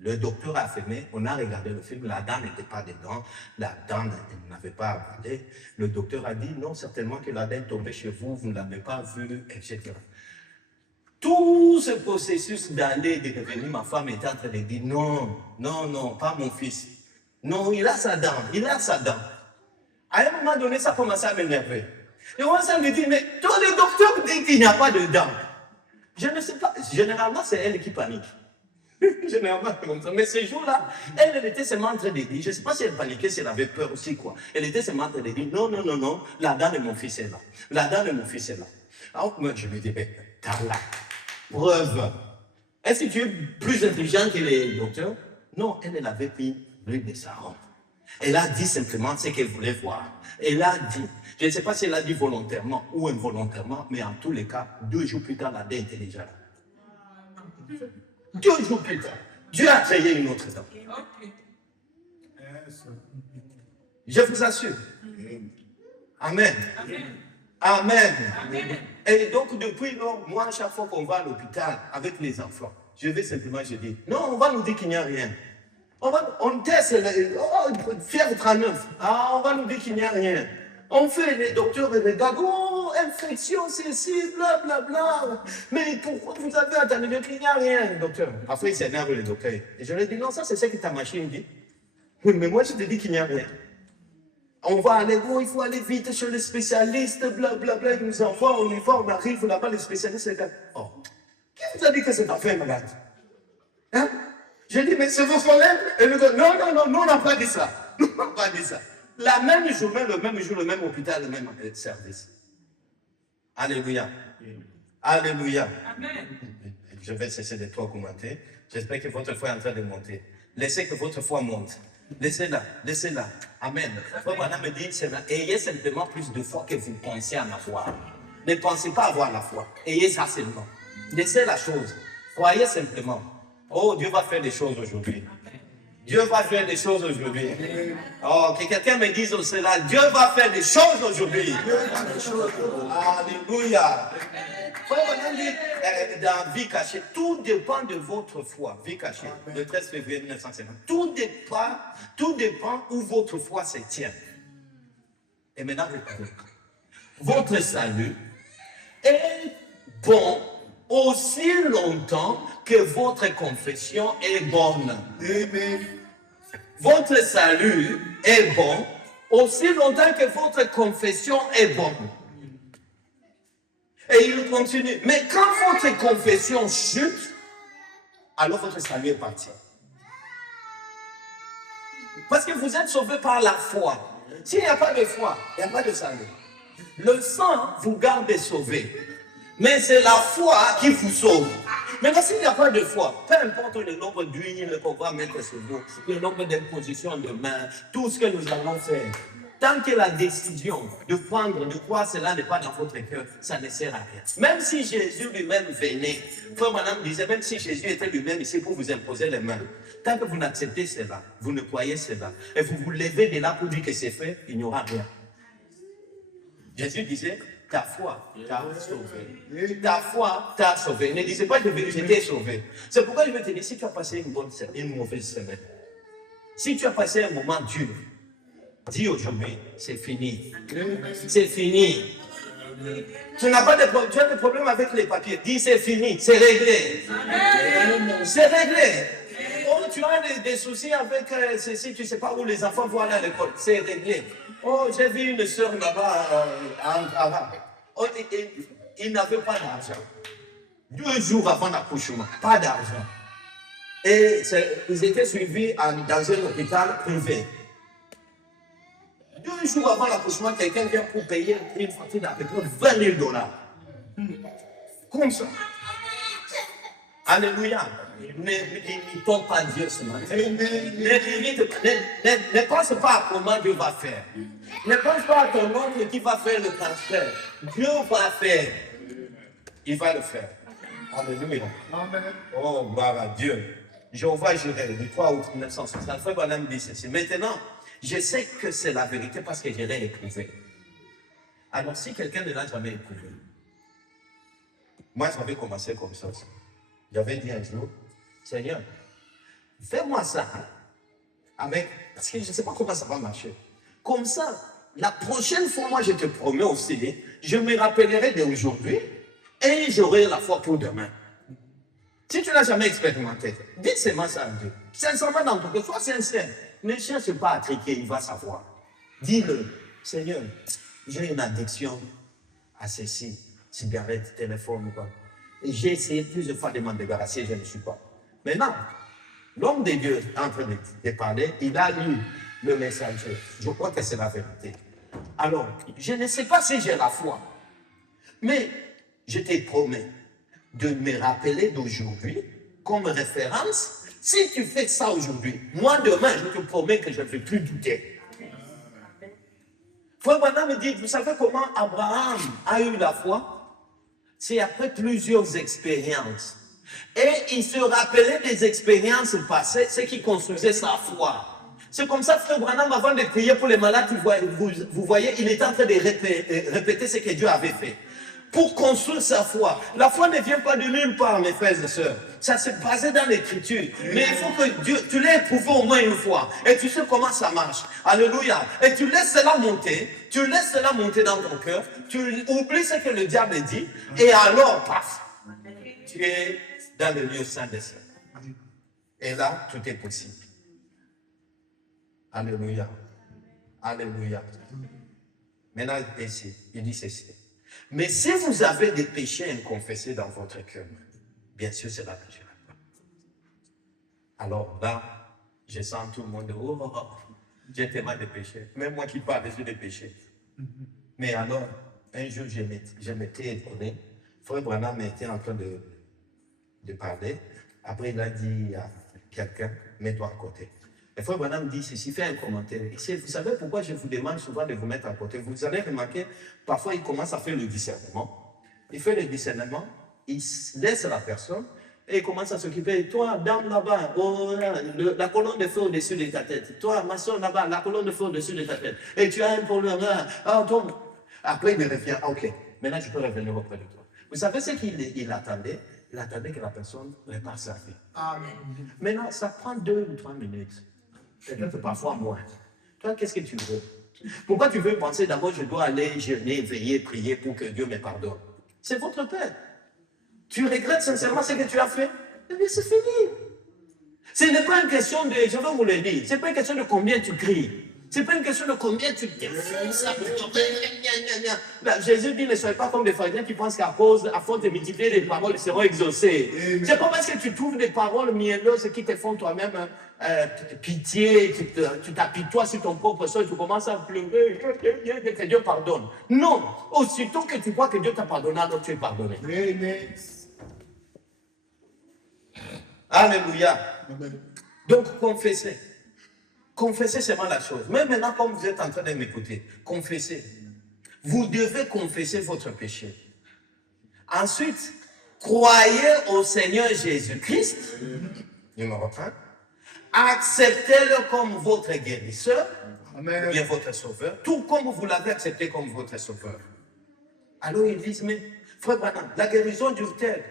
Le docteur a affirmé, on a regardé le film, la dent n'était pas dedans, la dent n'avait pas avalé. Le docteur a dit, non, certainement que la dent est tombée chez vous, vous ne l'avez pas vue, etc. Tout ce processus d'aller et de revenir, ma femme était en train de dire, non, pas mon fils. Non, il a sa dent. À un moment donné, ça commençait à m'énerver. Et on s'est me dit, mais toi, le docteur dit qu'il n'y a pas de dents. Je ne sais pas, généralement, c'est elle qui panique. Généralement, comme ça. Mais ce jour-là, elle était seulement en train de dire, je ne sais pas si elle paniquait, si elle avait peur aussi, quoi. Elle était seulement en train de dire, non, la dent de mon fils est là. Alors, moi, je me dis, mais t'as la preuve. Est-ce que tu es plus intelligent que les docteurs? Non, elle avait pris l'huile de sarron. Elle a dit simplement ce qu'elle voulait voir. Elle a dit, je ne sais pas si elle a dit volontairement ou involontairement, mais en tous les cas, 2 jours plus tard, la dent était déjà là. 2 jours plus tard, Dieu a créé une autre dent. Je vous assure. Amen. Et donc, depuis lors, moi, à chaque fois qu'on va à l'hôpital avec les enfants, je vais simplement, je dis, non, on va nous dire qu'il n'y a rien. On teste, fièvre 39. Ah, on va nous dire qu'il n'y a rien. On fait, les docteurs regardent, oh, infection, ceci, blablabla. Mais pourquoi vous avez attendu qu'il n'y a rien, docteur? Après, il s'énerve le docteur. Et je lui dis, non, ça c'est ce que ta machine dit. Oui, mais moi, je te dis qu'il n'y a rien. On va aller, il faut aller vite chez le spécialiste, blablabla. Il nous envoie, on y va, on arrive là-bas, le spécialiste regarde. Oh, qui vous a dit que c'est affaire malade? Hein? Je dis, mais c'est vos problèmes? Et le gars, non, nous on n'a pas dit ça. La même journée, le même hôpital, le même service. Alléluia. Alléluia. Amen. Je vais cesser de trop commenter. J'espère que votre foi est en train de monter. Laissez que votre foi monte. Laissez-la. Amen. Madame me dit, ayez simplement plus de foi que vous pensez en avoir. Ne pensez pas avoir la foi. Ayez ça seulement. Laissez la chose. Croyez simplement. Oh, Dieu va faire des choses aujourd'hui. Dieu va faire des choses aujourd'hui. Oh, que quelqu'un me dise cela. Dieu va faire des choses aujourd'hui. Alléluia. Dans Vie cachée, tout dépend de votre foi. Vie cachée, le 13 février 1950. Tout dépend où votre foi se tient. Et maintenant, votre salut est bon aussi longtemps que votre confession est bonne. Amen. Votre salut est bon aussi longtemps que votre confession est bonne. Et il continue. Mais quand votre confession chute, alors votre salut est parti. Parce que vous êtes sauvés par la foi. S'il n'y a pas de foi, il n'y a pas de salut. Le sang vous garde sauvés. Mais c'est la foi qui vous sauve. Maintenant, s'il n'y a pas de foi, peu importe le nombre d'huiles qu'on va mettre sur vous, le nombre d'impositions de mains, tout ce que nous allons faire, tant que la décision de prendre, de croire cela n'est pas dans votre cœur, ça ne sert à rien. Même si Jésus lui-même venait, frère Madame disait, même si Jésus était lui-même ici pour vous imposer les mains, tant que vous n'acceptez cela, vous ne croyez cela, et vous vous levez de là pour dire que c'est fait, il n'y aura rien. Jésus disait, ta foi t'a sauvé. Ta foi t'a sauvé. Ne disais pas, je t'ai sauvé. C'est pourquoi je vais te dire, si tu as passé une mauvaise semaine, si tu as passé un moment dur, dis aujourd'hui, c'est fini. C'est fini. Tu n'as pas tu as des problèmes avec les papiers. Dis, c'est fini, c'est réglé. C'est réglé. Oh, tu as des soucis avec ceci, tu ne sais pas où les enfants vont aller à l'école. C'est réglé. Oh, j'ai vu une soeur là-bas en Arabe. Oh, il n'avait pas d'argent. 2 jours avant l'accouchement, pas d'argent. Et ils étaient suivis dans un hôpital privé. 2 jours avant l'accouchement, quelqu'un vient pour payer une facture d'à peu près $20,000. Comme ça. Alléluia. Ne tombe pas Dieu ce matin. Ne pense pas à comment Dieu va faire. Ne pense pas à ton oncle qui va faire le transfert. Dieu va faire. Il va le faire. Alléluia. Amen. Oh, gloire à Dieu. Jéhovah Jireh, du 3 août 1960. Frère Branham dit ceci. Maintenant, je sais que c'est la vérité parce que je l'ai éprouvé. Alors, si quelqu'un ne l'a jamais éprouvé, moi, j'avais commencé comme ça. J'avais dit un jour, Seigneur, fais-moi ça. Parce que je ne sais pas comment ça va marcher. Comme ça, la prochaine fois, moi, je te promets aussi, je me rappellerai d'aujourd'hui et j'aurai la foi pour demain. Si tu n'as jamais expérimenté, dis seulement ça à Dieu. Sincèrement dans ton cœur, sois sincère. Ne cherche pas à triquer, il va savoir. Dis-le, Seigneur, j'ai une addiction à ceci, cigarette, téléphone ou quoi. Et j'ai essayé plusieurs fois de m'en débarrasser, je ne suis pas. Maintenant, l'homme de Dieu est en train de parler, il a lu le message. Je crois que c'est la vérité. Alors, je ne sais pas si j'ai la foi, mais je te promets de me rappeler d'aujourd'hui comme référence. Si tu fais ça aujourd'hui, moi demain, je te promets que je ne vais plus douter. Frère Branham me dit, vous savez comment Abraham a eu la foi? C'est après plusieurs expériences. Et il se rappelait des expériences passées, ce qui construisait sa foi. C'est comme ça, frère Branham, avant de prier pour les malades, vous voyez, il était en train de répéter ce que Dieu avait fait. Pour construire sa foi. La foi ne vient pas de nulle part, mes frères et sœurs. Ça s'est basé dans l'écriture. Mais il faut que Dieu, tu l'aies éprouvé au moins une fois. Et tu sais comment ça marche. Alléluia. Et tu laisses cela monter. Tu laisses cela monter dans ton cœur. Tu oublies ce que le diable dit. Et alors, paf, tu es dans le lieu saint des cieux. Et là, tout est possible. Alléluia. Alléluia. Maintenant, ici, il dit ceci. Mais si vous avez des péchés inconfessés dans votre cœur, bien sûr, c'est là que je réponds. Alors là, je sens tout le monde, oh, j'ai tellement de péchés. Même moi qui parle, j'ai des péchés. Mais alors, un jour, je m'étais étonné. Frère Branham était en train de parler. Après, il a dit à quelqu'un, mets-toi à côté. Et frère Branham dit ceci, fait un commentaire. Vous savez pourquoi je vous demande souvent de vous mettre à côté? Vous allez remarquer, parfois il commence à faire le discernement. Il fait le discernement, il laisse la personne et il commence à s'occuper. Toi, dame là-bas, oh, la colonne de feu au-dessus de ta tête. Toi, ma soeur là-bas, la colonne de feu au-dessus de ta tête. Et tu as un problème là. Ah, toi. Après, il me revient. Ok, maintenant je peux revenir auprès de toi. Vous savez ce qu'il attendait? Il attendait que la personne répare sa vie. Amen. Maintenant, ça prend 2 ou 3 minutes. Peut-être parfois moins. Toi, qu'est-ce que tu veux? Pourquoi tu veux penser d'abord, je dois aller jeûner, veiller, prier pour que Dieu me pardonne? C'est votre Père. Tu regrettes sincèrement ce que tu as fait? Eh bien, c'est fini. Ce n'est pas une question de, je vais vous le dire, ce n'est pas une question de combien tu cries. Ce n'est pas une question de combien tu défonces. Jésus dit, ne soyez pas comme des pharisiens qui pensent qu'à force de multiplier les paroles, ils seront exaucés. C'est pas parce que tu trouves des paroles mielleuses qui te font toi-même pitié, tu t'apitoies sur ton propre sort, tu commences à pleurer, que Dieu pardonne. Non, aussitôt que tu crois que Dieu t'a pardonné, alors tu es pardonné. Amen. Alléluia. Amen. Donc, confessez. Confessez seulement la chose. Même maintenant, comme vous êtes en train de m'écouter, confessez. Vous devez confesser votre péché. Ensuite, croyez au Seigneur Jésus-Christ, numéro 1. Acceptez-le comme votre guérisseur, Amen. bien votre sauveur, tout comme vous l'avez accepté comme votre sauveur. Alors ils disent, mais frère Branham, la guérison dure-t-elle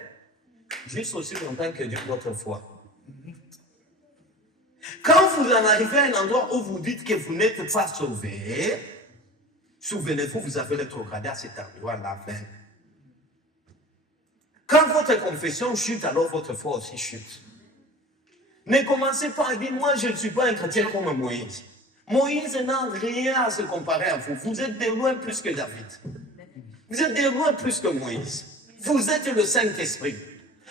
juste aussi longtemps que dure votre foi? Quand vous en arrivez à un endroit où vous dites que vous n'êtes pas sauvé, souvenez-vous, vous avez rétrogradé à cet endroit-là même. Quand votre confession chute, alors votre foi aussi chute. Ne commencez pas à dire, moi je ne suis pas un chrétien comme Moïse. Moïse n'a rien à se comparer à vous. Vous êtes de loin plus que David. Vous êtes de loin plus que Moïse. Vous êtes le Saint-Esprit.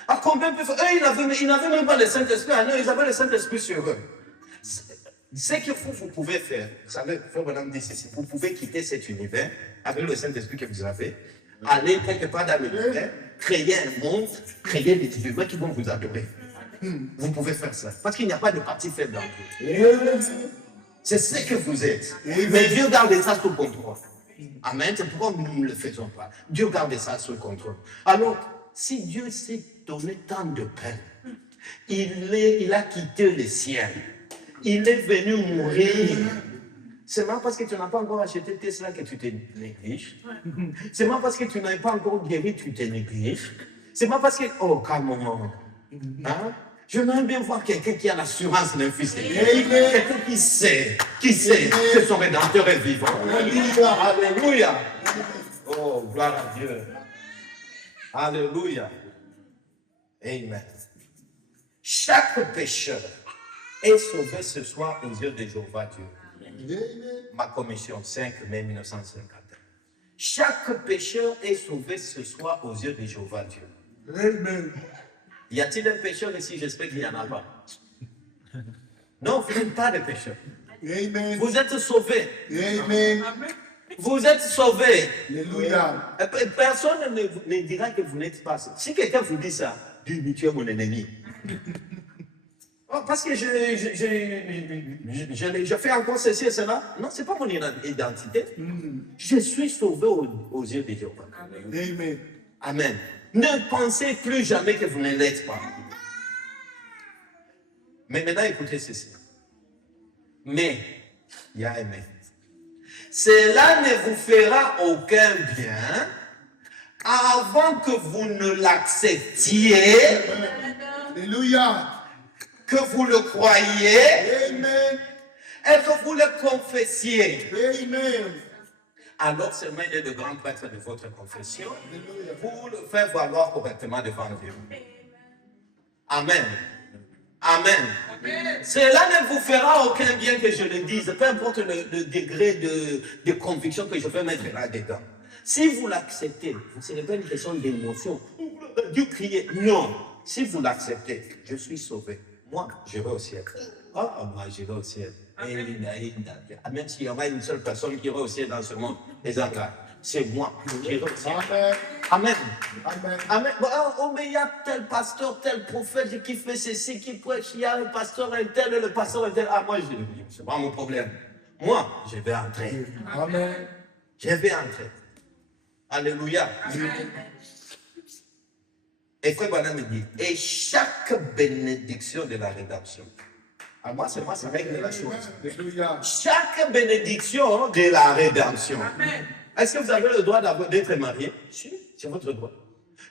À combien peut faire? Eux, ils n'avaient même pas le Saint-Esprit. Ah non, ils avaient le Saint-Esprit sur eux. Ce que vous pouvez faire, vous savez, vous pouvez quitter cet univers avec le Saint-Esprit que vous avez, aller quelque part dans l'univers, créer un monde, créer des humains qui vont vous adorer. Vous pouvez faire ça. Parce qu'il n'y a pas de partie faible dans vous. C'est ce que vous êtes. Mais Dieu garde ça sous contrôle. Amen. C'est pourquoi nous ne le faisons pas. Dieu garde ça sous contrôle. Alors, si Dieu s'est donné tant de peine, il a quitté le ciel. Il est venu mourir. C'est même parce que tu n'as pas encore acheté Tesla que tu te négliges. C'est même parce que tu n'as pas encore guéri, tu te négliges. C'est même parce que, oh, calmement. Hein? Je veux bien voir quelqu'un qui a l'assurance d'un fils de Dieu. Quelqu'un qui sait que son Rédempteur est vivant. Alléluia. Oh, gloire à Dieu. Alléluia. Amen. Chaque pécheur est sauvé ce soir aux yeux de Jéhovah Dieu. Ma commission, 5 mai 1950. Chaque pécheur est sauvé ce soir aux yeux de Jéhovah Dieu. Amen. Y a-t-il un pécheur ici? J'espère qu'il n'y en a pas. Non, vous n'êtes pas des pécheurs. Amen. Vous êtes sauvés. Amen. Vous êtes sauvés. Alléluia. Personne ne dira que vous n'êtes pas. Si quelqu'un vous dit ça, dis tu es mon ennemi. Oh, parce que je fais encore ceci et cela. Non, ce n'est pas mon identité. Je suis sauvé aux yeux de Dieu. Amen. Amen. Ne pensez plus jamais que vous ne l'êtes pas. Mais maintenant, écoutez ceci. Mais, il y a un mais. Cela ne vous fera aucun bien avant que vous ne l'acceptiez, Alléluia. que vous le croyiez Amen. et que vous le confessiez. Amen. Alors seulement il est le grand prêtre de votre confession pour le faire valoir correctement devant Dieu. Amen. Amen. Cela ne vous fera aucun bien que je le dise, peu importe le degré de conviction que je vais mettre là-dedans. Si vous l'acceptez, ce n'est pas une question d'émotion. Dieu criait. Non. Si vous l'acceptez, je suis sauvé. Moi, je vais au ciel. Ah, moi, je vais au ciel. Même s'il y aura une seule personne qui ira au ciel dans ce monde, les enfants, c'est moi qui irai au ciel. Amen. Amen. Amen. Amen. Oh, mais il y a tel pasteur, tel prophète qui fait ceci, qui prêche. Il y a un pasteur, un tel, le pasteur, un tel. Ah, moi, c'est pas mon problème. Moi, je vais entrer. Amen. Je vais entrer. Alléluia. Et Frère Branham me dit, et chaque bénédiction de la rédemption. À moi, c'est moi, ça règle la chose. Alléluia. Chaque bénédiction de la rédemption. Est-ce que vous avez le droit d'être marié? Si, c'est votre droit.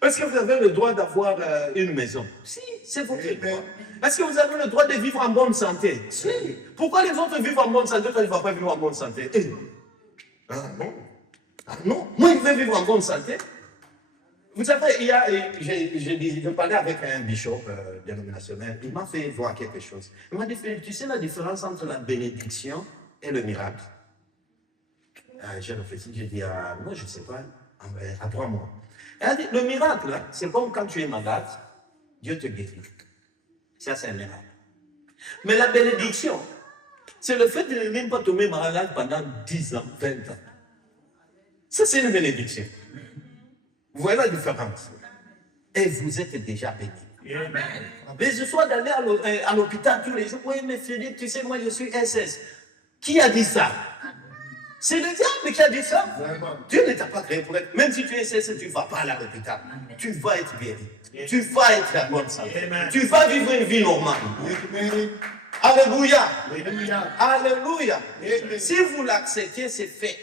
Est-ce que vous avez le droit d'avoir une maison? Si, c'est votre droit. Est-ce que vous avez le droit de vivre en bonne santé? Si. Pourquoi les autres vivent en bonne santé quand ils ne vont pas vivre en bonne santé? Ah non. Ah non. Moi, je veux vivre en bonne santé. Vous savez, je parlais avec un bishop dénominationnel, il m'a fait voir quelque chose. Il m'a dit, tu sais la différence entre la bénédiction et le miracle? J'ai réfléchi, j'ai dit, moi je ne sais pas, apprends-moi. Elle a dit, le miracle, c'est comme quand tu es malade, Dieu te guérit. Ça, c'est un miracle. Mais la bénédiction, c'est le fait de ne même pas tomber malade pendant 10 ans, 20 ans. Ça, c'est une bénédiction. Vous voyez la différence? Et vous êtes déjà béni. Mais je suis d'aller à l'hôpital tous les jours. Oui, mais Philippe, tu sais, moi, je suis SS. Qui a dit ça? C'est le diable qui a dit ça. Dieu ne t'a pas créé pour être. Même si tu es SS, tu ne vas pas aller à l'hôpital. Tu vas être guéri. Tu vas être à bonne santé. Tu vas vivre une vie normale. Alléluia. Alléluia. Si vous l'acceptez, c'est fait.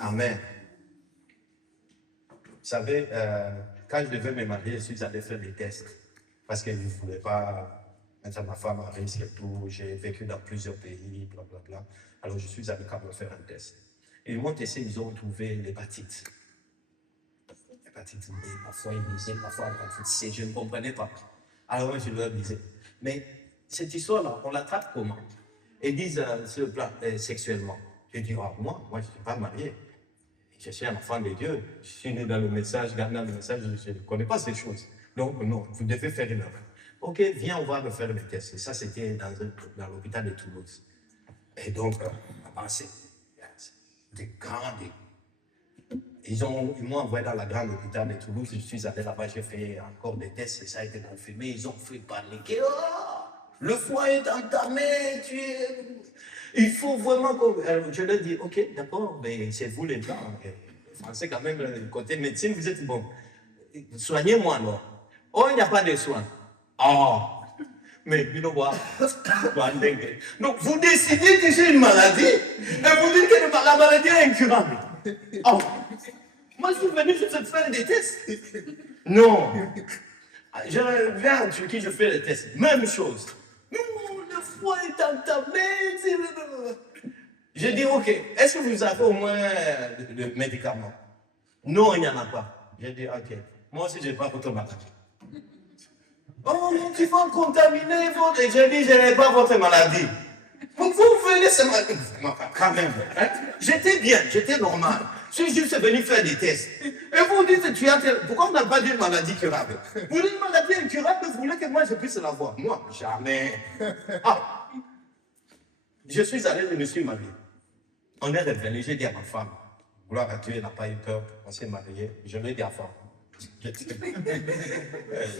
Amen. Vous savez, quand je devais me marier, je suis allé faire des tests. Parce que je ne voulais pas mettre ma femme à risque et tout. J'ai vécu dans plusieurs pays, blablabla. Alors je suis allé quand même faire un test. Et ils m'ont testé, ils ont trouvé l'hépatite. L'hépatite B, parfois ils disaient, parfois l'hépatite C. Je ne comprenais pas. Alors je leur disais, mais cette histoire-là, on la traite comment? Ils disent sur le plan sexuellement. J'ai dit, oh, moi je ne suis pas marié. Je suis un enfant de Dieu. Je suis né dans le message, gardant le message, je ne connais pas ces choses. Donc, non, vous devez faire une œuvre. Ok, viens, on va refaire le test. Et ça, c'était dans l'hôpital de Toulouse. Et donc, c'est des grands. Ils m'ont envoyé dans la grande hôpital de Toulouse. Je suis allé là-bas, j'ai fait encore des tests et ça a été confirmé. Ils ont fait paniquer. Oh, le foie est entamé, il faut vraiment que... Alors, je leur dis, ok, d'accord, mais c'est vous les blancs. Les Français, quand même, côté médecine, vous êtes bon. Soignez-moi, alors. Oh, il n'y a pas de soins. Oh, mais you know what? Donc, vous décidez que j'ai une maladie et vous dites que la maladie est incurable. Oh, moi, je suis venu juste faire des tests. Non. Je viens en Turquie, je fais les tests. Même chose. Non, le foie est entamé. J'ai dit, ok, est-ce que vous avez au moins de médicaments? Non, il n'y en a pas. J'ai dit, ok, moi aussi, je n'ai pas votre maladie. Oh, mais tu vas contaminer votre... Et j'ai dit, je n'ai pas votre maladie. Vous venez ce matin. Quand même. Hein? J'étais bien, j'étais normal. Je suis juste venu faire des tests. Et vous dites, pourquoi on n'a pas dit une maladie curable? Vous dites une maladie incurable, vous voulez que moi je puisse l'avoir? Moi, jamais. Ah. Je suis allé, je me suis marié. On est revenu, j'ai dit à ma femme, gloire à Dieu, elle n'a pas eu peur, on s'est marié. Je lui ai dit à ma femme.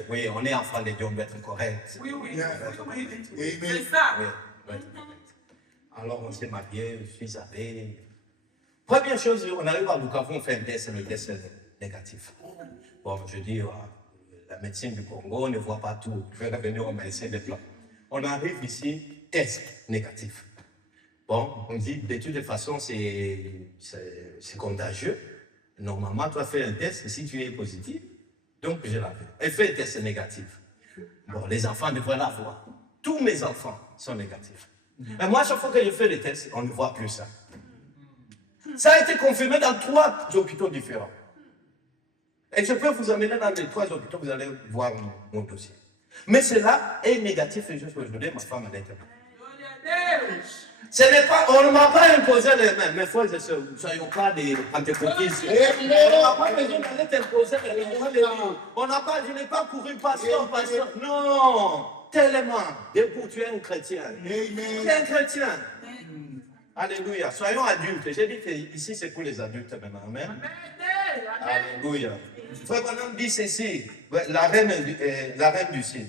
Oui, on est enfant de Dieu, on doit être correct. Oui. C'est ça. Oui. Alors on s'est marié, je suis allé. Première chose, on arrive à Bukavu, on fait un test, le test est négatif. Bon, je dis, la médecine du Congo ne voit pas tout. Je vais revenir au médecin des plans. On arrive ici, test négatif. Bon, on dit, de toute façon, c'est contagieux. Normalement, tu as fait un test, si tu es positif, donc je l'avais. Elle fait un test négatif. Bon, les enfants devraient l'avoir. Tous mes enfants sont négatifs. Mais moi, chaque fois que je fais les tests, on ne voit plus ça. Ça a été confirmé dans 3 hôpitaux différents. Et je peux vous amener dans les 3 hôpitaux, vous allez voir mon dossier. Mais cela est négatif et juste aujourd'hui, ma femme à l'intérieur. Ce n'est pas, on ne m'a pas imposé les mains. Mes frères et sœurs, nous ne soyons pas des pentecôtistes. On n'a pas besoin d'aller t'imposer les mains. On n'a pas, je n'ai pas couru pasteur. Non, tellement. Debout, tu es un chrétien. Tu es un chrétien. Alléluia. Soyons adultes. J'ai dit que ici c'est pour les adultes maintenant. Amen. Alléluia. Frère Branham dit ceci, la reine du ciel.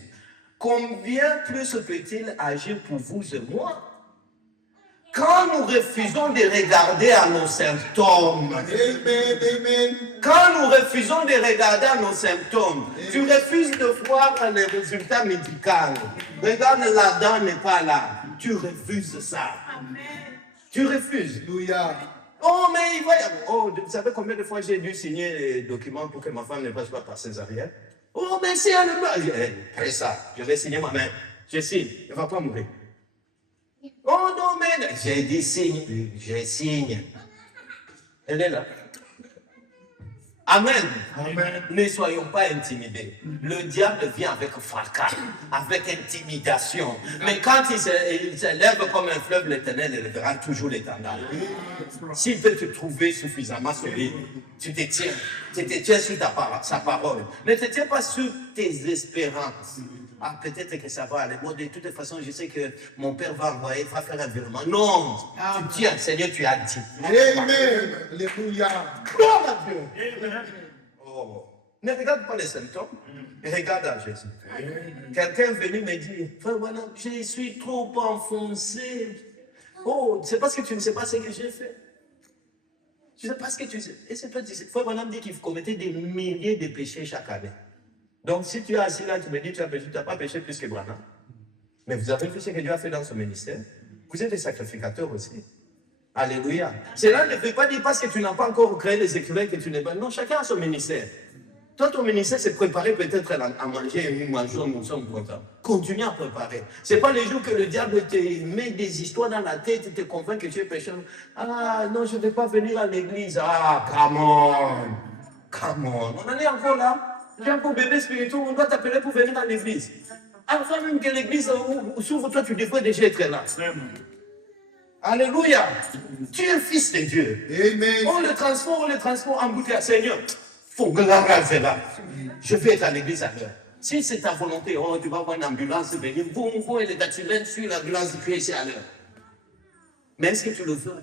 Combien plus peut-il agir pour vous et moi? Quand nous refusons de regarder à nos symptômes, quand nous refusons de regarder à nos symptômes, tu refuses de voir les résultats médicaux. Regarde, la dent n'est pas là. Tu refuses ça. Tu refuses. Oh, mais il va y avoir. Oh, vous savez combien de fois j'ai dû signer les documents pour que ma femme ne passe pas par césarienne? Oh, mais c'est un après ça, je vais signer ma main. Je signe, elle ne va pas mourir. Oh non, mais j'ai dit signe, je signe. Elle est là. Amen. Ne soyons pas intimidés. Le diable vient avec fracas, avec intimidation. Mais quand il s'élève comme un fleuve, l'Éternel élèvera toujours l'étendard. S'il veut te trouver suffisamment solide, tu te tiens sur sa parole. Ne te tiens pas sur tes espérances. Ah, peut-être que ça va aller. Bon, de toute façon, je sais que mon père va faire un virement. Non, tu tiens, Seigneur, tu as dit. Amen. Alléluia. Gloire à Dieu. Oh. Ne regarde pas les symptômes, regarde à Jésus. Quelqu'un est venu me dire, frère, voilà, je suis trop enfoncé. Oh, c'est parce que tu ne sais pas ce que j'ai fait. Tu ne sais pas ce que tu sais. Et c'est toi, frère, voilà, me dit qu'il commettait des milliers de péchés chaque année. Donc, si tu es assis là, tu me dis, tu as péché, tu n'as pas péché plus que Branham. Mais vous avez vu ce que Dieu a fait dans son ministère. Vous êtes des sacrificateurs aussi. Alléluia. Cela ne veut pas dire parce que tu n'as pas encore créé les écrivains que tu n'es pas. Non, chacun a son ministère. Toi, ton ministère, c'est préparer peut-être à manger et nous mangeons, nous sommes contents. Continue à préparer. Ce n'est pas les jours que le diable te met des histoires dans la tête et te convainc que tu es pécheur. Ah non, je ne vais pas venir à l'église. Ah, come on. Come on. On en est encore là. Tu es encore bébé spirituel, on doit t'appeler pour venir à l'église. Avant même que l'église s'ouvre, toi, tu devrais déjà être là. Alléluia. Tu es fils de Dieu. Amen. On le transforme en bouteille. Seigneur, faut que la grâce est là. Je vais être à l'église à l'heure. Si c'est ta volonté, oh, tu vas avoir une ambulance venir, boum, boum, et les datilènes sur la glace, tu es ici à l'heure. Mais est-ce que tu le veux?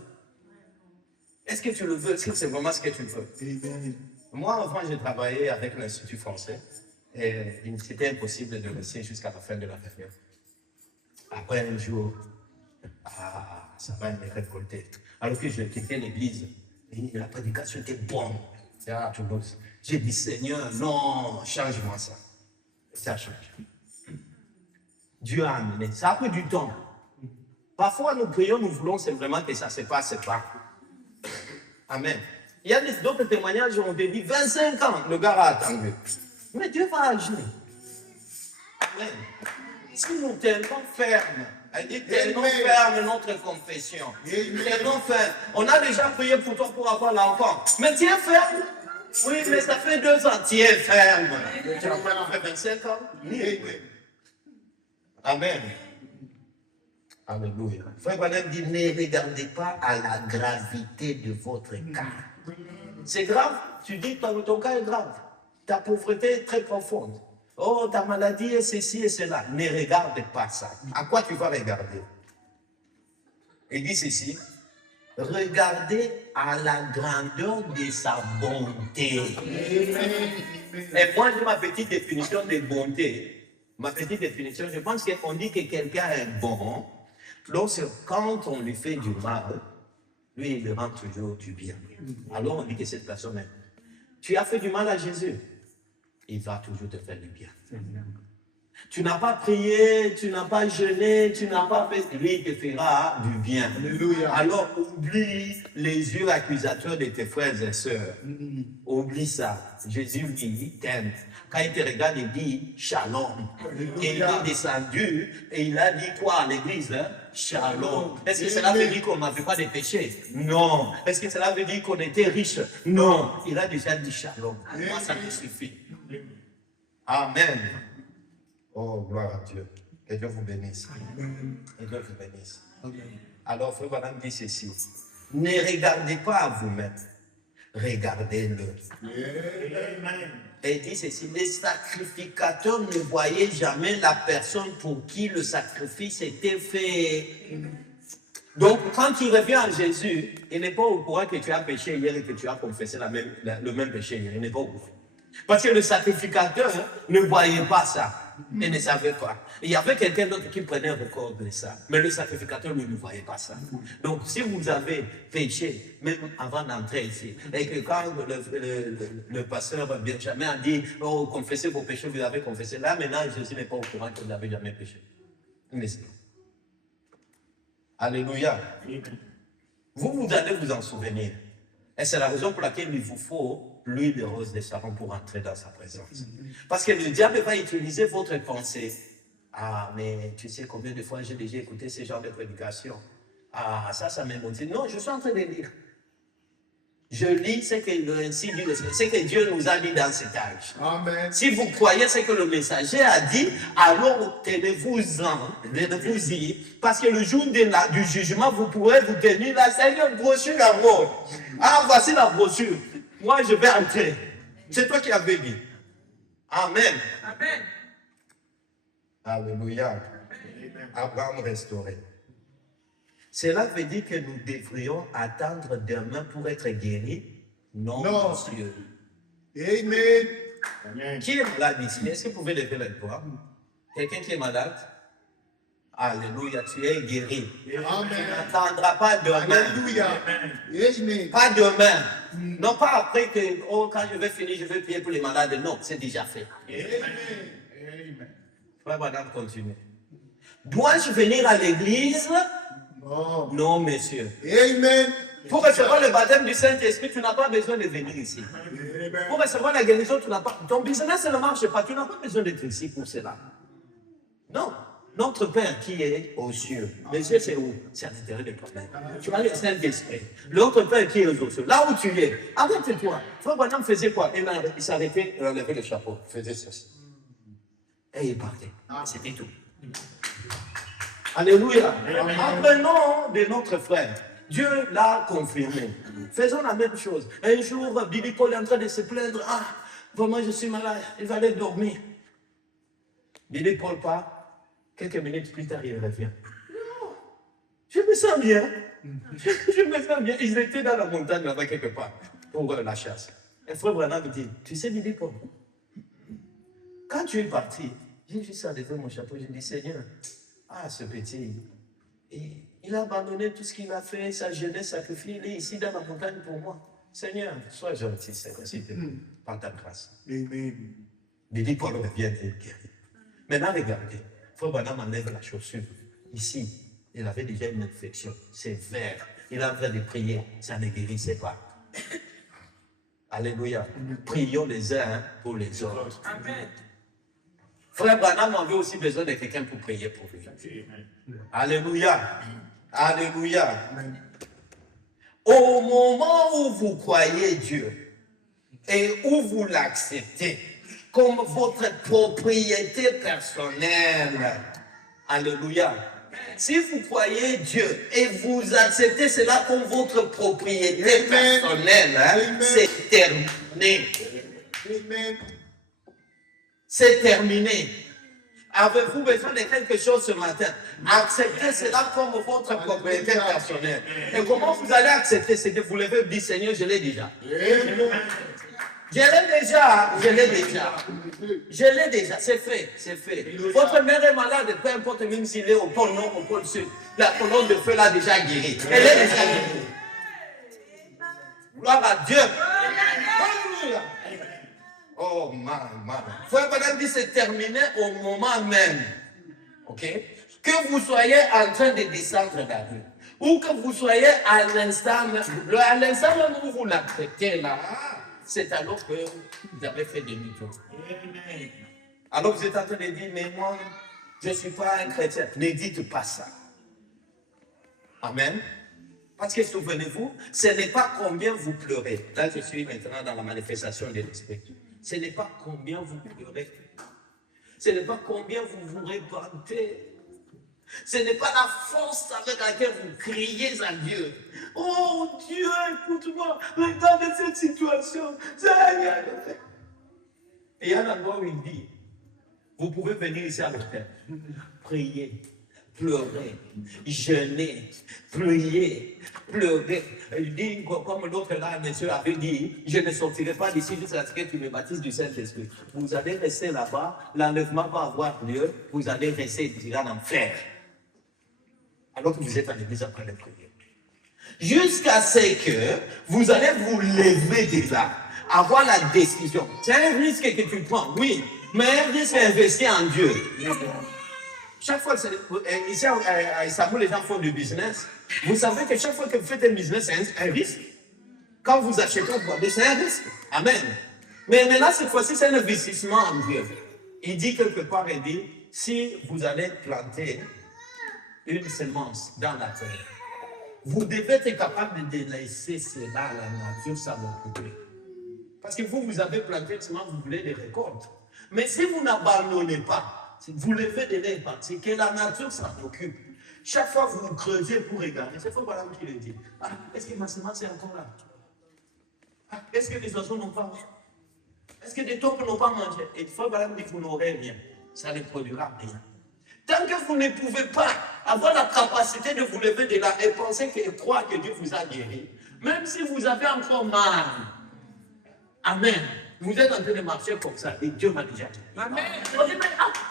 Est-ce que tu le veux? Est-ce que c'est vraiment ce que tu veux? Amen. Moi, avant, j'ai travaillé avec l'Institut français et c'était impossible de rester jusqu'à la fin de la période. Après un jour, ça va me révolter. Alors que je quittais l'église, et la prédication était bonne. J'ai dit, Seigneur, non, change-moi ça. Ça change. Dieu a amené. Ça a pris du temps. Parfois, nous prions, nous voulons simplement que ça se passe pas. Amen. Il y a d'autres témoignages où on te dit 25 ans, le gars a attendu. Mais Dieu va agir. Amen. Si nous tenons ferme, elle dit tenons ferme notre confession. Tenons ferme. On a déjà prié pour toi pour avoir l'enfant. Mais tiens ferme. Oui, mais ça fait 2 ans. Tiens ferme. Tu n'as pas fait 25 ans? Amen. Alléluia. Frère Branham dit, ne regardez pas à la gravité de votre cas. C'est grave, tu dis ton cas est grave. Ta pauvreté est très profonde. Oh, ta maladie est ceci et cela. Ne regarde pas ça. À quoi tu vas regarder? Il dit ceci. Regardez à la grandeur de sa bonté. Et moi, j'ai ma petite définition de bonté. Ma petite définition, je pense qu'on dit que quelqu'un est bon. Lorsque, quand on lui fait du mal, lui, il rend toujours du bien. Alors, on dit que cette personne est. Tu as fait du mal à Jésus, il va toujours te faire du bien. Tu n'as pas prié, tu n'as pas jeûné, tu n'as pas fait, lui, il te fera du bien. Alléluia. Alors, oublie les yeux accusateurs de tes frères et sœurs. Oublie ça. Jésus, lui, il t'aime. Quand il te regarde, il dit shalom. Et il est descendu et il a dit quoi à l'église? Hein? Shalom. Est-ce que cela veut dire qu'on n'avait pas de péché? Non. Est-ce que cela veut dire qu'on était riche? Non. Il a déjà dit shalom. Moi, ça me suffit. Amen. Oh, gloire à Dieu. Que Dieu vous bénisse. Que Dieu vous bénisse. Alors, frère Branham dit ceci. Ne regardez pas à vous-même. Regardez-le. Et il dit ceci. Les sacrificateurs ne voyaient jamais la personne pour qui le sacrifice était fait. Donc, quand tu reviens à Jésus, il n'est pas au courant que tu as péché hier et que tu as confessé le même péché hier. Il n'est pas au courant. Parce que le sacrificateur ne voyait pas ça. Il ne savait pas. Il y avait quelqu'un d'autre qui prenait un record de ça. Mais le sacrificateur, lui, ne voyait pas ça. Donc, si vous avez péché, même avant d'entrer ici, et que quand le pasteur Benjamin a dit, oh, confessez vos péchés, vous avez confessé. Là, maintenant, Jésus n'est pas au courant que vous n'avez jamais péché. Alléluia. Vous allez vous en souvenir. Et c'est la raison pour laquelle il vous faut l'huile de rose de Sharon pour entrer dans sa présence. Parce que le diable va utiliser votre pensée. Ah, mais tu sais combien de fois j'ai déjà écouté ce genre de prédication? Ah, ça m'émotive. Non, je suis en train de lire. Je lis ce que Dieu nous a dit dans cet âge. Amen. Si vous croyez ce que le messager a dit, alors tenez-vous-y, parce que le jour du jugement, vous pourrez vous tenir là. C'est une brochure à mode. Ah, voici la brochure. Moi, je vais entrer. C'est toi qui avais dit. Amen. Amen. Alléluia. Abraham restauré. Cela veut dire que nous devrions attendre demain pour être guéris? Non, Non. monsieur. Amen. Qui est malade ici? Est-ce que vous pouvez lever le doigt? Quelqu'un qui est malade? Alléluia, tu es guéri. Tu Amen. n'attendras pas demain. Alléluia. Amen. Pas demain. Non pas après que, oh, quand je vais finir, je vais prier pour les malades. Non, c'est déjà fait. Amen. Frère Madame, continue. Dois-je venir à l'église? Non. Non, monsieur. Amen. Pour recevoir le baptême du Saint-Esprit, tu n'as pas besoin de venir ici. Pour recevoir la guérison, tu n'as pas. Ton business ne marche pas, tu n'as pas besoin d'être ici pour cela. Non. Notre Père qui est aux cieux. Les cieux, c'est où? C'est à l'intérieur de toi-même. Tu as le Saint-Esprit. L'autre Père qui est aux cieux. Là où tu es, arrête-toi. Frère Branham faisait quoi? Il s'arrêtait, il enlevait le chapeau. Il faisait ceci. Et il partait. C'était tout. Alléluia. Apprenons de notre frère. Dieu l'a confirmé. Faisons la même chose. Un jour, Billy Paul est en train de se plaindre. Ah, vraiment, je suis malade. Il va aller dormir. Billy Paul part. Quelques minutes plus tard, il revient. Non, je me sens bien. Je me sens bien. Ils étaient dans la montagne là-bas quelque part pour la chasse. Et frère Branham me dit, tu sais, Billy Paul, quand tu es parti, j'ai juste enlevé mon chapeau. J'ai dit, Seigneur, ce petit, il a abandonné tout ce qu'il a fait, sa jeunesse sacrifiée. Il est ici dans la montagne pour moi. Seigneur, sois gentil, Seigneur, s'il te plaît, par ta grâce. Amen. Billy Paul revient et guéri. Maintenant, regardez. Frère Branham enlève la chaussure. Ici, il avait déjà une infection sévère. Il a en train de prier. Ça ne guérissait pas. Alléluia. Prions les uns pour les autres. Amen. Frère Branham avait aussi besoin de quelqu'un pour prier pour lui. Alléluia. Alléluia. Au moment où vous croyez Dieu et où vous l'acceptez, comme votre propriété personnelle. Alléluia. Si vous croyez Dieu et vous acceptez cela comme votre propriété personnelle, c'est terminé. Amen. C'est terminé. Avez-vous besoin de quelque chose ce matin? Acceptez cela comme votre propriété personnelle. Et comment vous allez accepter? C'est que vous levez et dire, Seigneur, je l'ai déjà. Je l'ai déjà, c'est fait, c'est fait. Votre mère est malade, peu importe même s'il est au pôle nord, au pôle sud, la colonne de feu l'a déjà guéri. Elle est déjà guérie. Gloire à Dieu. Alléluia. Oh man. Frère Branham dit c'est terminé au moment même. Ok? Que vous soyez en train de descendre la rue, ou que vous soyez à l'instant même où vous l'acceptez là. C'est alors que vous avez fait demi-tour. Alors vous êtes en train de dire, mais moi, je ne suis pas un chrétien. Ne dites pas ça. Amen. Parce que souvenez-vous, ce n'est pas combien vous pleurez. Là, je suis maintenant dans la manifestation de l'esprit. Ce n'est pas combien vous pleurez. Ce n'est pas combien vous vous répandez. Ce n'est pas la force avec laquelle vous criez à Dieu. Oh Dieu, écoute-moi, regarde cette situation. Et il y a un endroit où il dit, vous pouvez venir ici à l'hôtel, prier, pleurer, jeûner, prier, pleurer. Il dit, comme l'autre là, monsieur avait dit, je ne sortirai pas d'ici jusqu'à ce que tu me baptises du Saint-Esprit. Vous allez rester là-bas, l'enlèvement va avoir lieu, vous allez rester en enfer. Alors que vous êtes à l'église après les prières. Jusqu'à ce que vous allez vous lever de là, avoir la décision. C'est un risque que tu prends, oui, mais un risque investi en Dieu. Chaque fois, ici à Istanbul, les gens font du business. Vous savez que chaque fois que vous faites un business, c'est un risque. Quand vous achetez un produit, c'est un risque. Amen. Mais maintenant, cette fois-ci, c'est un investissement en Dieu. Il dit quelque part, il dit, si vous allez planter une semence dans la terre, vous devez être capable de laisser cela à la nature sans l'occuper. Parce que vous avez planté une semence, vous voulez des récoltes. Mais si vous n'abandonnez pas, si vous levez de l'air parti, que la nature s'en occupe. Chaque fois vous creusez pour regarder, c'est Frère Branham qui le dit. Est-ce que ma semence est encore là? Est-ce que les oiseaux n'ont pas? Est-ce que les taupes n'ont pas mangé? Et Frère Branham dit que vous n'aurez rien. Ça ne produira rien. Tant que vous ne pouvez pas avoir la capacité de vous lever de là et penser et croire que Dieu vous a guéri, même si vous avez encore mal, amen, vous êtes en train de marcher comme ça et Dieu m'a déjà guéri. Amen. On dit,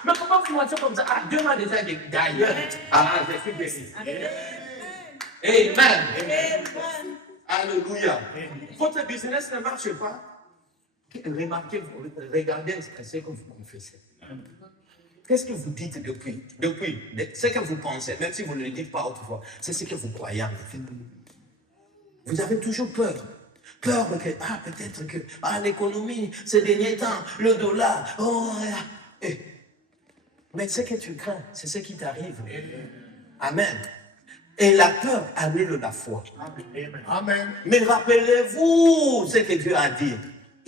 mais comment vous marchez comme ça? Ah, Dieu m'a déjà guéri. D'ailleurs, je suis béni. Amen. Alléluia. Votre business ne marche pas. Remarquez, regardez ce que vous confessez. Qu'est-ce que vous dites depuis ce que vous pensez, même si vous ne le dites pas autrefois, c'est ce que vous croyez en fait. Vous avez toujours peur. Peur que, peut-être que, l'économie, ces derniers temps, le dollar, mais ce que tu crains, c'est ce qui t'arrive. Amen. Et la peur annule la foi. Amen. Mais rappelez-vous ce que Dieu a dit.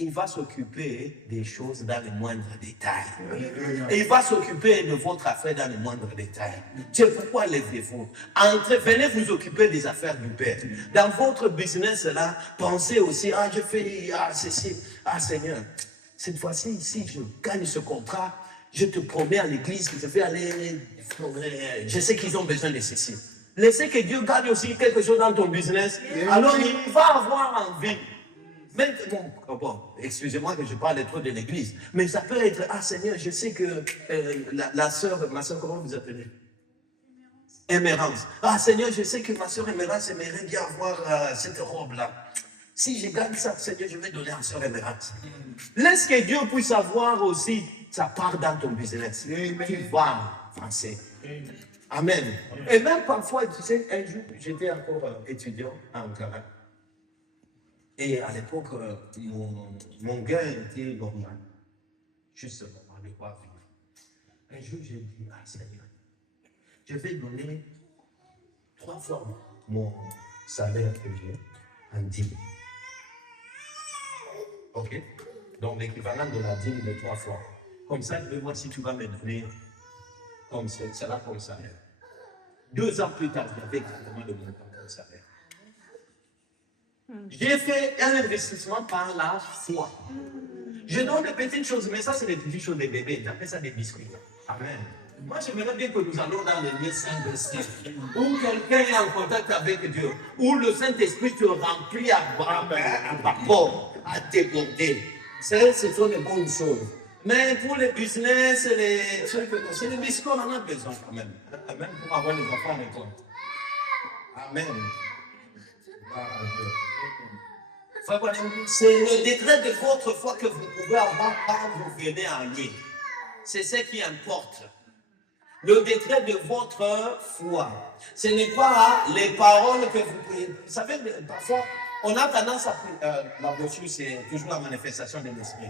Il va s'occuper des choses dans les moindres détails. Il va s'occuper de votre affaire dans les moindres détails. C'est pourquoi levez-vous. Entrez, venez vous occuper des affaires du Père. Dans votre business là, pensez aussi, je fais ceci. Seigneur, cette fois-ci, si je gagne ce contrat, je te promets à l'église que je vais aller. Je sais qu'ils ont besoin de ceci. Laissez que Dieu gagne aussi quelque chose dans ton business. Alors il va avoir envie. Mais bon, excusez-moi que je parle trop de l'église, mais ça peut être, Seigneur, je sais que ma soeur, comment vous appelez? Émérance. Seigneur, je sais que ma soeur Émérance aimerait bien avoir cette robe-là. Si je gagne ça, Seigneur, je vais donner à soeur Émérance. Laisse que Dieu puisse avoir aussi sa part dans ton business. Tu vas avancer. Amen. Et même parfois, tu sais, un jour, j'étais encore étudiant en Ankara. Et à l'époque, mon gain était normal. Juste normal, de quoi vivre. Un jour, j'ai dit, Seigneur, je vais donner 3 fois mon salaire que j'ai en dîme. Ok? Donc l'équivalent de la dîme de 3 fois. Comme ça, je vais voir si tu vas me donner comme ça, comme salaire. 2 ans plus tard, j'avais exactement le montant comme salaire. J'ai fait un investissement par la foi. Je donne des petites choses, mais ça, c'est des petites choses des bébés. J'appelle ça des biscuits. Amen. Moi, j'aimerais bien que nous allons dans les lieux saints-esprit, où quelqu'un est en contact avec Dieu, où le Saint-Esprit te remplit à bord, à déborder. Ce sont les bonnes choses. Mais pour les business, c'est les biscuits, on en a besoin quand même. Amen. Pour avoir les enfants à l'école. Amen. C'est le décret de votre foi que vous pouvez avoir quand vous venez en ligne. C'est ce qui importe. Le décret de votre foi. Ce n'est pas les paroles que vous priez. Vous savez, parfois, on a tendance à prier. La brochure, c'est toujours la manifestation de l'esprit.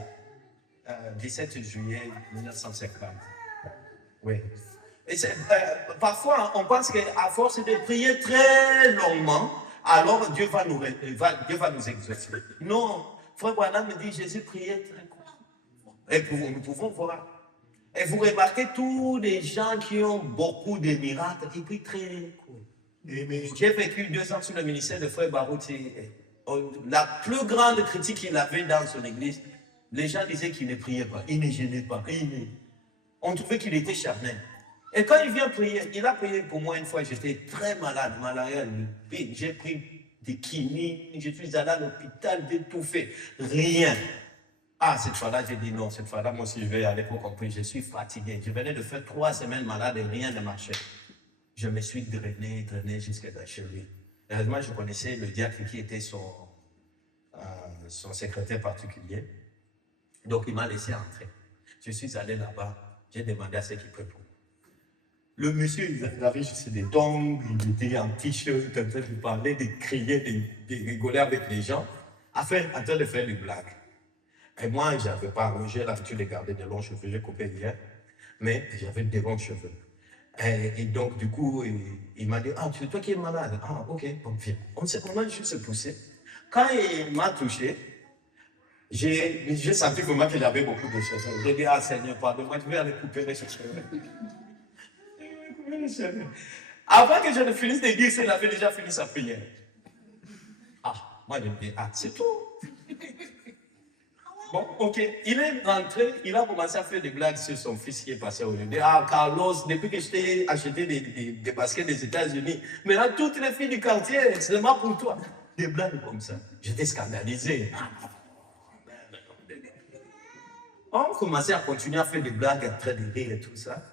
17 juillet 1950. Oui. Et parfois, on pense qu'à force de prier très longuement, alors Dieu va nous exaucer. Non, Frère Branham me dit, Jésus priait très court. Et nous pouvons voir. Et vous remarquez, tous les gens qui ont beaucoup de miracles, ils prient très court. J'ai vécu 2 ans sous le ministère de Frère Barouti. La plus grande critique qu'il avait dans son église, les gens disaient qu'il ne priait pas, il ne gênait pas. On trouvait qu'il était charnel. Et quand il vient prier, il a prié pour moi une fois, j'étais très malade. J'ai pris des kinis, je suis allé à l'hôpital, j'ai tout fait. Rien. Cette fois-là, j'ai dit non, cette fois-là, moi aussi je vais aller pour compris, je suis fatigué. Je venais de faire 3 semaines malade et rien ne marchait. Je me suis drainé jusqu'à chez lui. Heureusement, je connaissais le diacre qui était son secrétaire particulier. Donc, il m'a laissé entrer. Je suis allé là-bas, j'ai demandé à ce qu'il peut pour. Le monsieur, il avait juste des tongs, il était en t-shirt, en train de parler, de crier, de rigoler avec les gens, en train de faire des blagues. Et moi, je n'avais pas, j'ai l'habitude de garder de longs cheveux, j'ai coupé hier, mais j'avais des longs cheveux. Et donc, du coup, il m'a dit, c'est toi qui es malade. Ok, bon, viens. On a juste poussé. Quand il m'a touché, j'ai senti vraiment qu'il avait beaucoup de choses. J'ai dit, Seigneur, pardonne-moi, je vais aller couper les cheveux. Avant que je ne finisse de dire, il avait déjà fini sa prière. Moi, je me dis, c'est tout. Bon, ok. Il est rentré, il a commencé à faire des blagues sur son fils qui est passé au lieu. Ah, Carlos, depuis que je t'ai acheté des baskets des États-Unis, maintenant toutes les filles du quartier, c'est seulement pour toi. Des blagues comme ça. J'étais scandalisé. On commençait à continuer à faire des blagues, en train de rire et tout ça.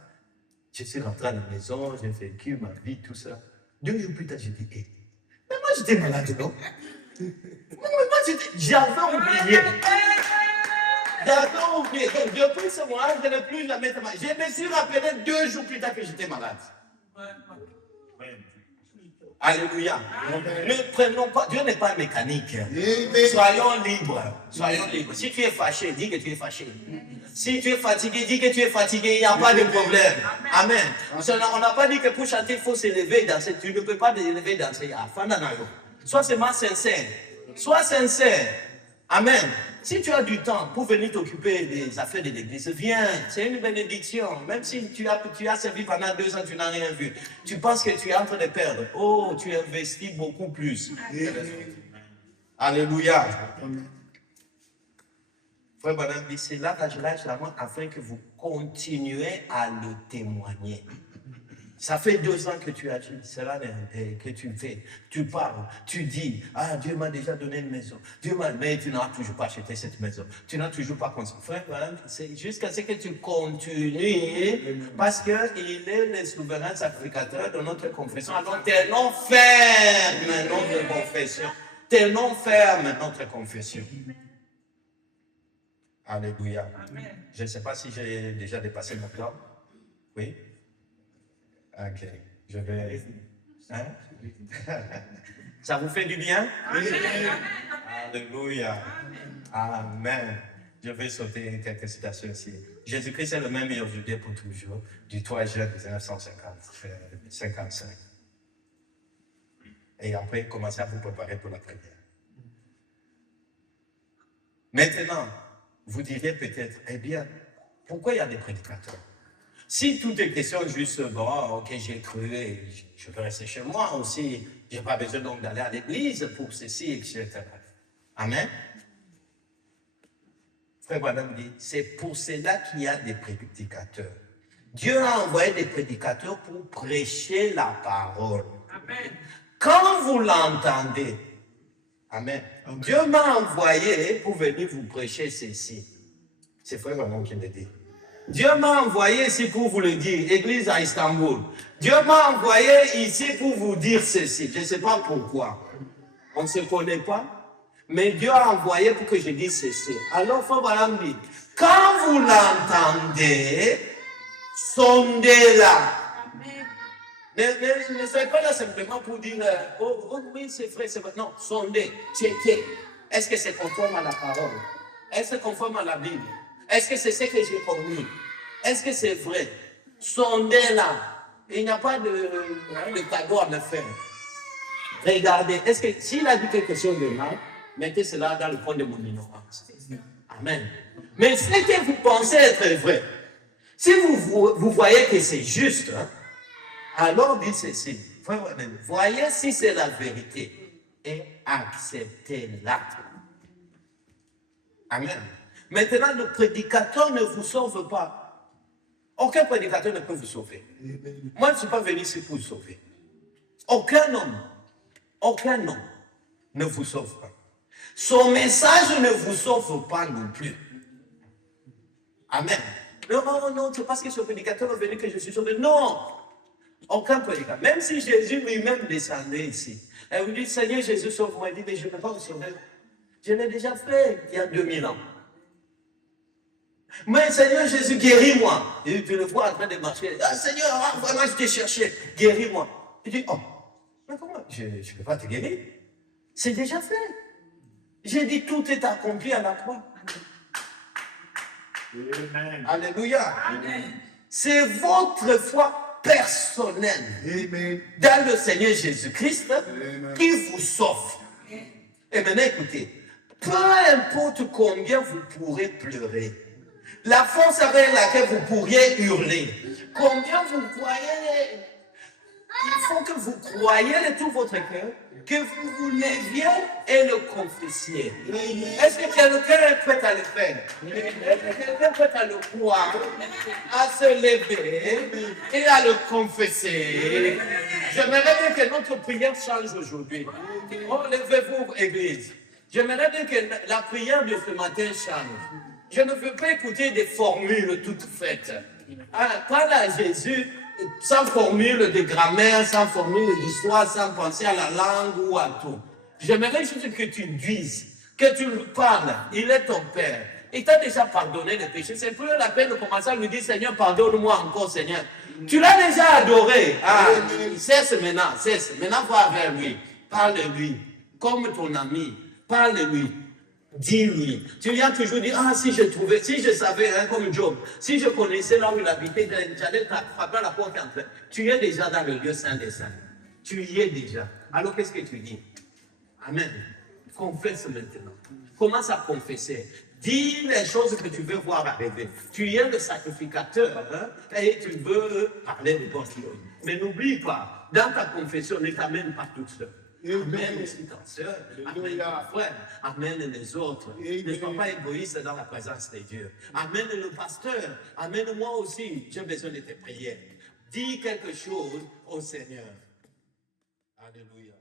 Je suis rentré à la maison, j'ai vécu ma vie, tout ça. 2 jours plus tard, j'ai dit, hey, mais moi j'étais malade, non? J'avais oublié. J'avais oublié. Donc depuis ce moment, je n'ai plus jamais été malade. Je me suis rappelé 2 jours plus tard que j'étais malade. Alléluia. Ne prenons pas, Dieu n'est pas mécanique. Soyons libres. Soyons libres. Si tu es fâché, dis que tu es fâché. Si tu es fatigué, dis que tu es fatigué. Il n'y a pas de problème. Amen. On n'a pas dit que pour chanter, il faut s'élever et danser. Tu ne peux pas t'élever et danser. Sois seulement sincère. Sois sincère. Amen. Si tu as du temps pour venir t'occuper des affaires de l'église, viens. C'est une bénédiction. Même si tu as servi pendant 2 ans, tu n'as rien vu. Tu penses que tu es en train de perdre. Oh, tu investis beaucoup plus. Alléluia. Frère Branham dit, c'est là que je lâche la main afin que vous continuez à le témoigner. Ça fait 2 ans que tu as cela, que tu fais. Tu parles, tu dis, ah, Dieu m'a déjà donné une maison. Mais tu n'as toujours pas acheté cette maison. Tu n'as toujours pas construit. Frère, c'est jusqu'à ce que tu continues, parce qu'il est le souverain sacrificateur de notre confession. Alors, tenons ferme notre confession. Tenons ferme notre confession. Alléluia. Amen. Je ne sais pas si j'ai déjà dépassé mon temps. Oui? Ok. Je vais... Hein? Ça vous fait du bien? Amen. Alléluia. Amen. Je vais sauter quelques citations ici. Jésus-Christ est le même aujourd'hui pour toujours, du 3 juin 1955. Et après, commencez à vous préparer pour la prière. Maintenant, vous direz peut-être, eh bien, pourquoi il y a des prédicateurs? Si tout est question juste, bon, ok, j'ai cru et je peux rester chez moi aussi, je n'ai pas besoin donc d'aller à l'église pour ceci, etc. Amen. Frère Branham dit, c'est pour cela qu'il y a des prédicateurs. Dieu a envoyé des prédicateurs pour prêcher la parole. Amen. Quand vous l'entendez, amen. Dieu m'a envoyé pour venir vous prêcher ceci. C'est frère Branham qui le dit. Dieu m'a envoyé ici pour vous le dire, église à Istanbul. Dieu m'a envoyé ici pour vous dire ceci. Je ne sais pas pourquoi. On ne se connaît pas. Mais Dieu a envoyé pour que je dise ceci. Alors, frère Branham dit, quand vous l'entendez, sondez-la. Ne soyez pas là simplement pour dire, oh oui, c'est vrai, c'est vrai. Non, sondez, checkez. Est-ce que c'est conforme à la parole? Est-ce que c'est conforme à la Bible? Est-ce que c'est ce que j'ai promis? Est-ce que c'est vrai? Sondez-la. Il n'y a pas de cadeau à me faire. Regardez, est-ce que s'il a dit quelque chose de mal, mettez cela dans le fond de mon ignorance. Amen. Mais ce que vous pensez être vrai, si vous voyez que c'est juste, hein, alors dites ceci. Voyez si c'est la vérité et acceptez-la. Amen. Maintenant, le prédicateur ne vous sauve pas. Aucun prédicateur ne peut vous sauver. Moi, je ne suis pas venu ici pour vous sauver. Aucun homme ne vous sauve pas. Son message ne vous sauve pas non plus. Amen. Non, c'est parce que ce prédicateur est venu que je suis sauvé. Non, aucun prédicateur. Même si Jésus lui-même descendait ici, et vous dit, Seigneur Jésus, sauve-moi. Il dit, mais je ne peux pas vous sauver. Je l'ai déjà fait il y a 2000 ans. Mais Seigneur Jésus, guéris-moi. Et tu le vois en train de marcher. Ah, Seigneur, vraiment, je t'ai cherché. Guéris-moi. Il dit, oh, mais comment? Je ne peux pas te guérir. C'est déjà fait. J'ai dit, tout est accompli à la croix. Amen. Alléluia. Amen. C'est votre foi personnelle. Amen. Dans le Seigneur Jésus-Christ qui vous sauve. Et maintenant, écoutez, peu importe combien vous pourrez pleurer, la force avec laquelle vous pourriez hurler, combien vous croyez, il faut que vous croyiez de tout votre cœur que vous vous leviez et le confessiez. Est-ce que quelqu'un est prêt à le faire? Est-ce que quelqu'un est prêt à le croire, à se lever et à le confesser? J'aimerais bien que notre prière change aujourd'hui. Oh, levez-vous, Église. J'aimerais bien que la prière de ce matin change. Je ne veux pas écouter des formules toutes faites. Parle à Jésus sans formule de grammaire, sans formule d'histoire, sans penser à la langue ou à tout. J'aimerais juste que tu dises, que tu lui parles. Il est ton Père. Il t'a déjà pardonné les péchés. C'est plus la peine de commencer à lui dire, Seigneur, pardonne-moi encore, Seigneur. Tu l'as déjà adoré. Cesse maintenant, cesse. Maintenant, va vers lui. Parle-lui. Comme ton ami. Parle-lui. Dis-lui. Tu lui as toujours dit, si je savais, comme Job, si je connaissais là où il habitait, j'allais frapper à la porte en train. Tu es déjà dans le lieu saint des saints. Tu y es déjà. Alors qu'est-ce que tu dis? Amen. Confesse maintenant. Commence à confesser. Dis les choses que tu veux voir arriver. Tu es le sacrificateur et tu veux parler de Dieu. Mais n'oublie pas, dans ta confession, ne t'amène pas toute seule. Amène aussi ta soeur, amène ton frère, amène les autres. Ne sois pas égoïste dans la présence de Dieu. Amène le pasteur, amène moi aussi. J'ai besoin de tes prières. Dis quelque chose au Seigneur. Alléluia.